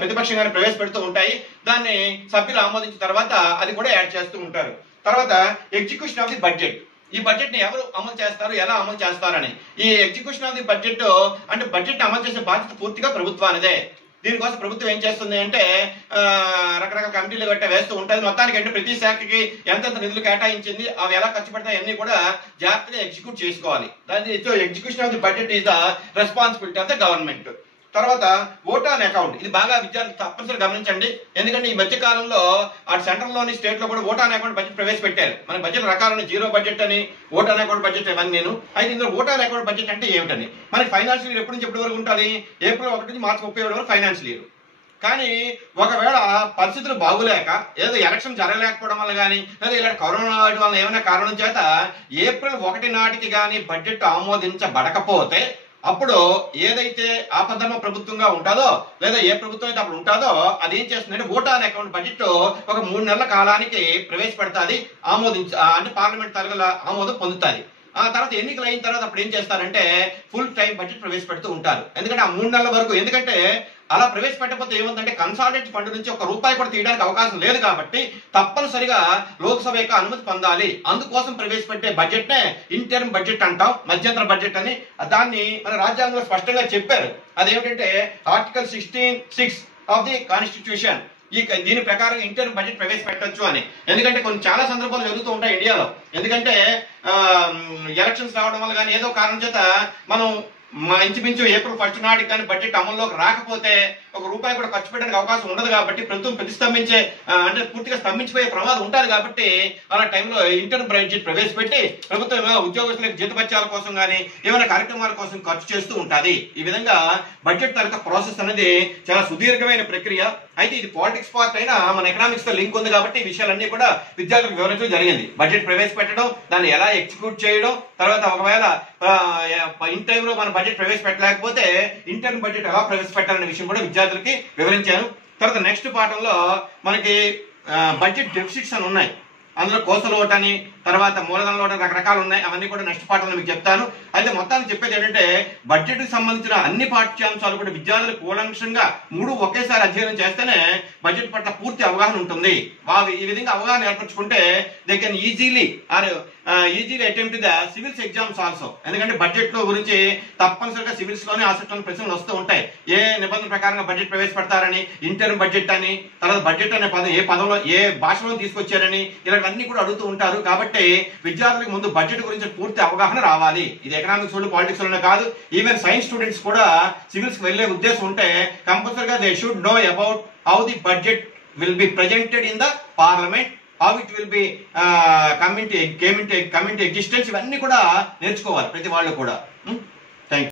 ప్రతిపక్షం కానీ ప్రవేశపెడుతూ ఉంటాయి. దాన్ని సభ్యులు ఆమోదించిన తర్వాత అది కూడా యాడ్ చేస్తూ ఉంటారు. తర్వాత ఎగ్జిక్యూషన్ ఆఫ్ ది బడ్జెట్. ఈ బడ్జెట్ ని ఎవరు అమలు చేస్తారు, ఎలా అమలు చేస్తారని. ఈ ఎగ్జిక్యూషన్ ఆఫ్ ది బడ్జెట్ అంటే బడ్జెట్ అమలు చేసే బాధ్యత పూర్తిగా ప్రభుత్వానిదే. దీనికోసం ప్రభుత్వం ఏం చేస్తుంది అంటే రకరకాల కమిటీలు గట్ట వేస్తూ ఉంటుంది. మొత్తానికి అంటే ప్రతి శాఖకి ఎంతెంత నిధులు కేటాయించింది, అవి ఎలా ఖర్చు పెడతాయి అన్ని కూడా జాగ్రత్తగా ఎగ్జిక్యూట్ చేసుకోవాలి. దాని execution of the budget is the responsibility of the government. తర్వాత ఓట్ ఆన్ అకౌంట్, ఇది బాగా విద్యార్థులు తప్పనిసరిగా గమనించండి. ఎందుకంటే ఈ మధ్య కాలంలో అటు సెంట్రల్ లోని స్టేట్ లో కూడా ఓట్ ఆన్ అకౌంట్ బడ్జెట్ ప్రవేశపెట్టారు. మన బడ్జెట్ రకాలను జీరో బడ్జెట్ అని, ఓట్ ఆన్ అకౌంట్ బడ్జెట్ ఇవన్నీ నేను. అయితే ఇందులో ఓట్ ఆన్ అకౌంట్ బడ్జెట్ అంటే ఏమిటని, మనకి ఫైనాన్షియల్ ఇయర్ ఎప్పటి నుంచి ఎప్పటి వరకు ఉంటుంది, ఏప్రిల్ 1 నుంచి మార్చి 31 వరకు ఫైనాన్షియల్ ఇయర్. కానీ ఒకవేళ పరిస్థితులు బాగులేక, ఏదో ఎలక్షన్ జరగలేకపోవడం వల్ల కానీ, లేదా ఇలాంటి కరోనా వల్ల ఏమైనా కారణం చేత ఏప్రిల్ 1 నాటికి కానీ బడ్జెట్ ఆమోదించబడకపోతే అప్పుడు ఏదైతే ఆపద్ధర్మ ప్రభుత్వంగా ఉంటుందో, లేదా ఏ ప్రభుత్వం అయితే అప్పుడు ఉంటుందో, అది ఏం చేస్తుందంటే ఓట్ ఆన్ అకౌంట్ బడ్జెట్ ఒక 3 నెలల కాలానికి ప్రవేశపెడుతుంది. అంటే పార్లమెంట్ తరగల ఆమోదం పొందుతుంది. ఆ తర్వాత ఎన్నికలు అయిన తర్వాత అప్పుడు ఏం చేస్తారంటే ఫుల్ టైం బడ్జెట్ ప్రవేశపెడుతూ ఉంటారు. ఎందుకంటే ఆ 3 నెలల వరకు, ఎందుకంటే అలా ప్రవేశపెట్టకపోతే ఏముందంటే కన్సాలిడేట్ ఫండ్ నుంచి ₹1 కూడా తీయడానికి అవకాశం లేదు. కాబట్టి తప్పనిసరిగా లోక్సభ యొక్క అనుమతి పొందాలి. అందుకోసం ప్రవేశపెట్టే బడ్జెట్ నే ఇంటర్మ్ బడ్జెట్ అంటాం, మధ్యంతర బడ్జెట్ అని. దాన్ని మన రాజ్యాంగంలో స్పష్టంగా చెప్పారు. అదేమిటంటే ఆర్టికల్ 16(6) ఆఫ్ ది కాన్స్టిట్యూషన్. దీని ప్రకారం ఇంటర్మ్ బడ్జెట్ ప్రవేశపెట్టొచ్చు అని. ఎందుకంటే చాలా సందర్భాలు జరుగుతూ ఉంటాయి ఇండియాలో. ఎందుకంటే ఎలక్షన్స్ రావడం వల్ల కానీ ఏదో కారణం చేత మనం ఇంచుమించు ఏప్రిల్ 1 నాటికి కానీ బడ్జెట్ అమల్లోకి రాకపోతే ₹1 కూడా ఖర్చు పెట్టడానికి అవకాశం ఉండదు. కాబట్టి ప్రభుత్వం ప్రతిస్తంభించే అంటే పూర్తిగా స్తంభించిపోయే ప్రమాదం ఉంటుంది. కాబట్టి అలా టైంలో ఇంటర్మ్ బడ్జెట్ ప్రవేశపెట్టి ప్రభుత్వం ఉద్యోగస్తులకు జీతభత్యాల కోసం కానీ ఏమైనా కార్యక్రమాల కోసం ఖర్చు చేస్తూ ఉంటుంది. ఈ విధంగా బడ్జెట్ తాలూకా ప్రాసెస్ అనేది చాలా సుదీర్ఘమైన ప్రక్రియ. అయితే ఇది పాలిటిక్స్ పార్ట్ అయినా మన ఎకనామిక్స్ తో లింక్ ఉంది కాబట్టి ఈ విషయాలన్నీ కూడా విద్యార్థులకు వివరించడం జరిగింది. బడ్జెట్ ప్రవేశపెట్టడం, దాన్ని ఎలా ఎగ్జిక్యూట్ చేయడం, తర్వాత ఒకవేళ ఇన్ టైంలో మన బడ్జెట్ ప్రవేశపెట్టలేకపోతే ఇంటర్మ్ బడ్జెట్ ఎలా ప్రవేశపెట్టాలనే విషయం కూడా విద్యార్థులకి వివరించాను. తర్వాత నెక్స్ట్ పాఠంలో మనకి బడ్జెట్ డెఫిసిట్స్ అని ఉన్నాయి. అందులో కోసల లోటు అని, తర్వాత మూలధన లోటు, రకరకాలు ఉన్నాయి. అవన్నీ కూడా నెక్స్ట్ పాఠంలో మీకు చెప్తాను. అయితే మొత్తానికి చెప్పేది ఏంటంటే బడ్జెట్ కి సంబంధించిన అన్ని పాఠ్యాంశాలు కూడా విద్యార్థులు కూలంకషంగా 3 ఒకేసారి అధ్యయనం చేస్తేనే బడ్జెట్ పట్ల పూర్తి అవగాహన ఉంటుంది. వారు ఈ విధంగా అవగాహన ఏర్పరచుకుంటే they can easily attempt the civils exams also. ఎందుకంటే బడ్జెట్ లో గురించి తప్పనిసరిగా సివిల్స్ లోనే ఆసక్తి ప్రశ్నలు వస్తూ ఉంటాయి. ఏ నిబంధన ప్రకారంగా బడ్జెట్ ప్రవేశపెడతారని, ఇంటర్మ్ బడ్జెట్ అని, తర్వాత బడ్జెట్ అనే పదం ఏ పదంలో ఏ భాషలో తీసుకొచ్చారని, ఇలాంటివన్నీ కూడా అడుగుతూ ఉంటారు. కాబట్టి విద్యార్థులకు ముందు బడ్జెట్ గురించి పూర్తి అవగాహన రావాలి. ఇది ఎకనామిక్స్ లో, పాలిటిక్స్ లోనే కాదు, ఈవెన్ సైన్స్ స్టూడెంట్స్ కూడా సివిల్స్ కి వెళ్లే ఉద్దేశం ఉంటే కంపల్సరిగా they should know about how the budget will be presented in the parliament, how it will be come into existence. ఇవన్నీ కూడా నేర్చుకోవాలి ప్రతి వాళ్ళు కూడా. Thank you.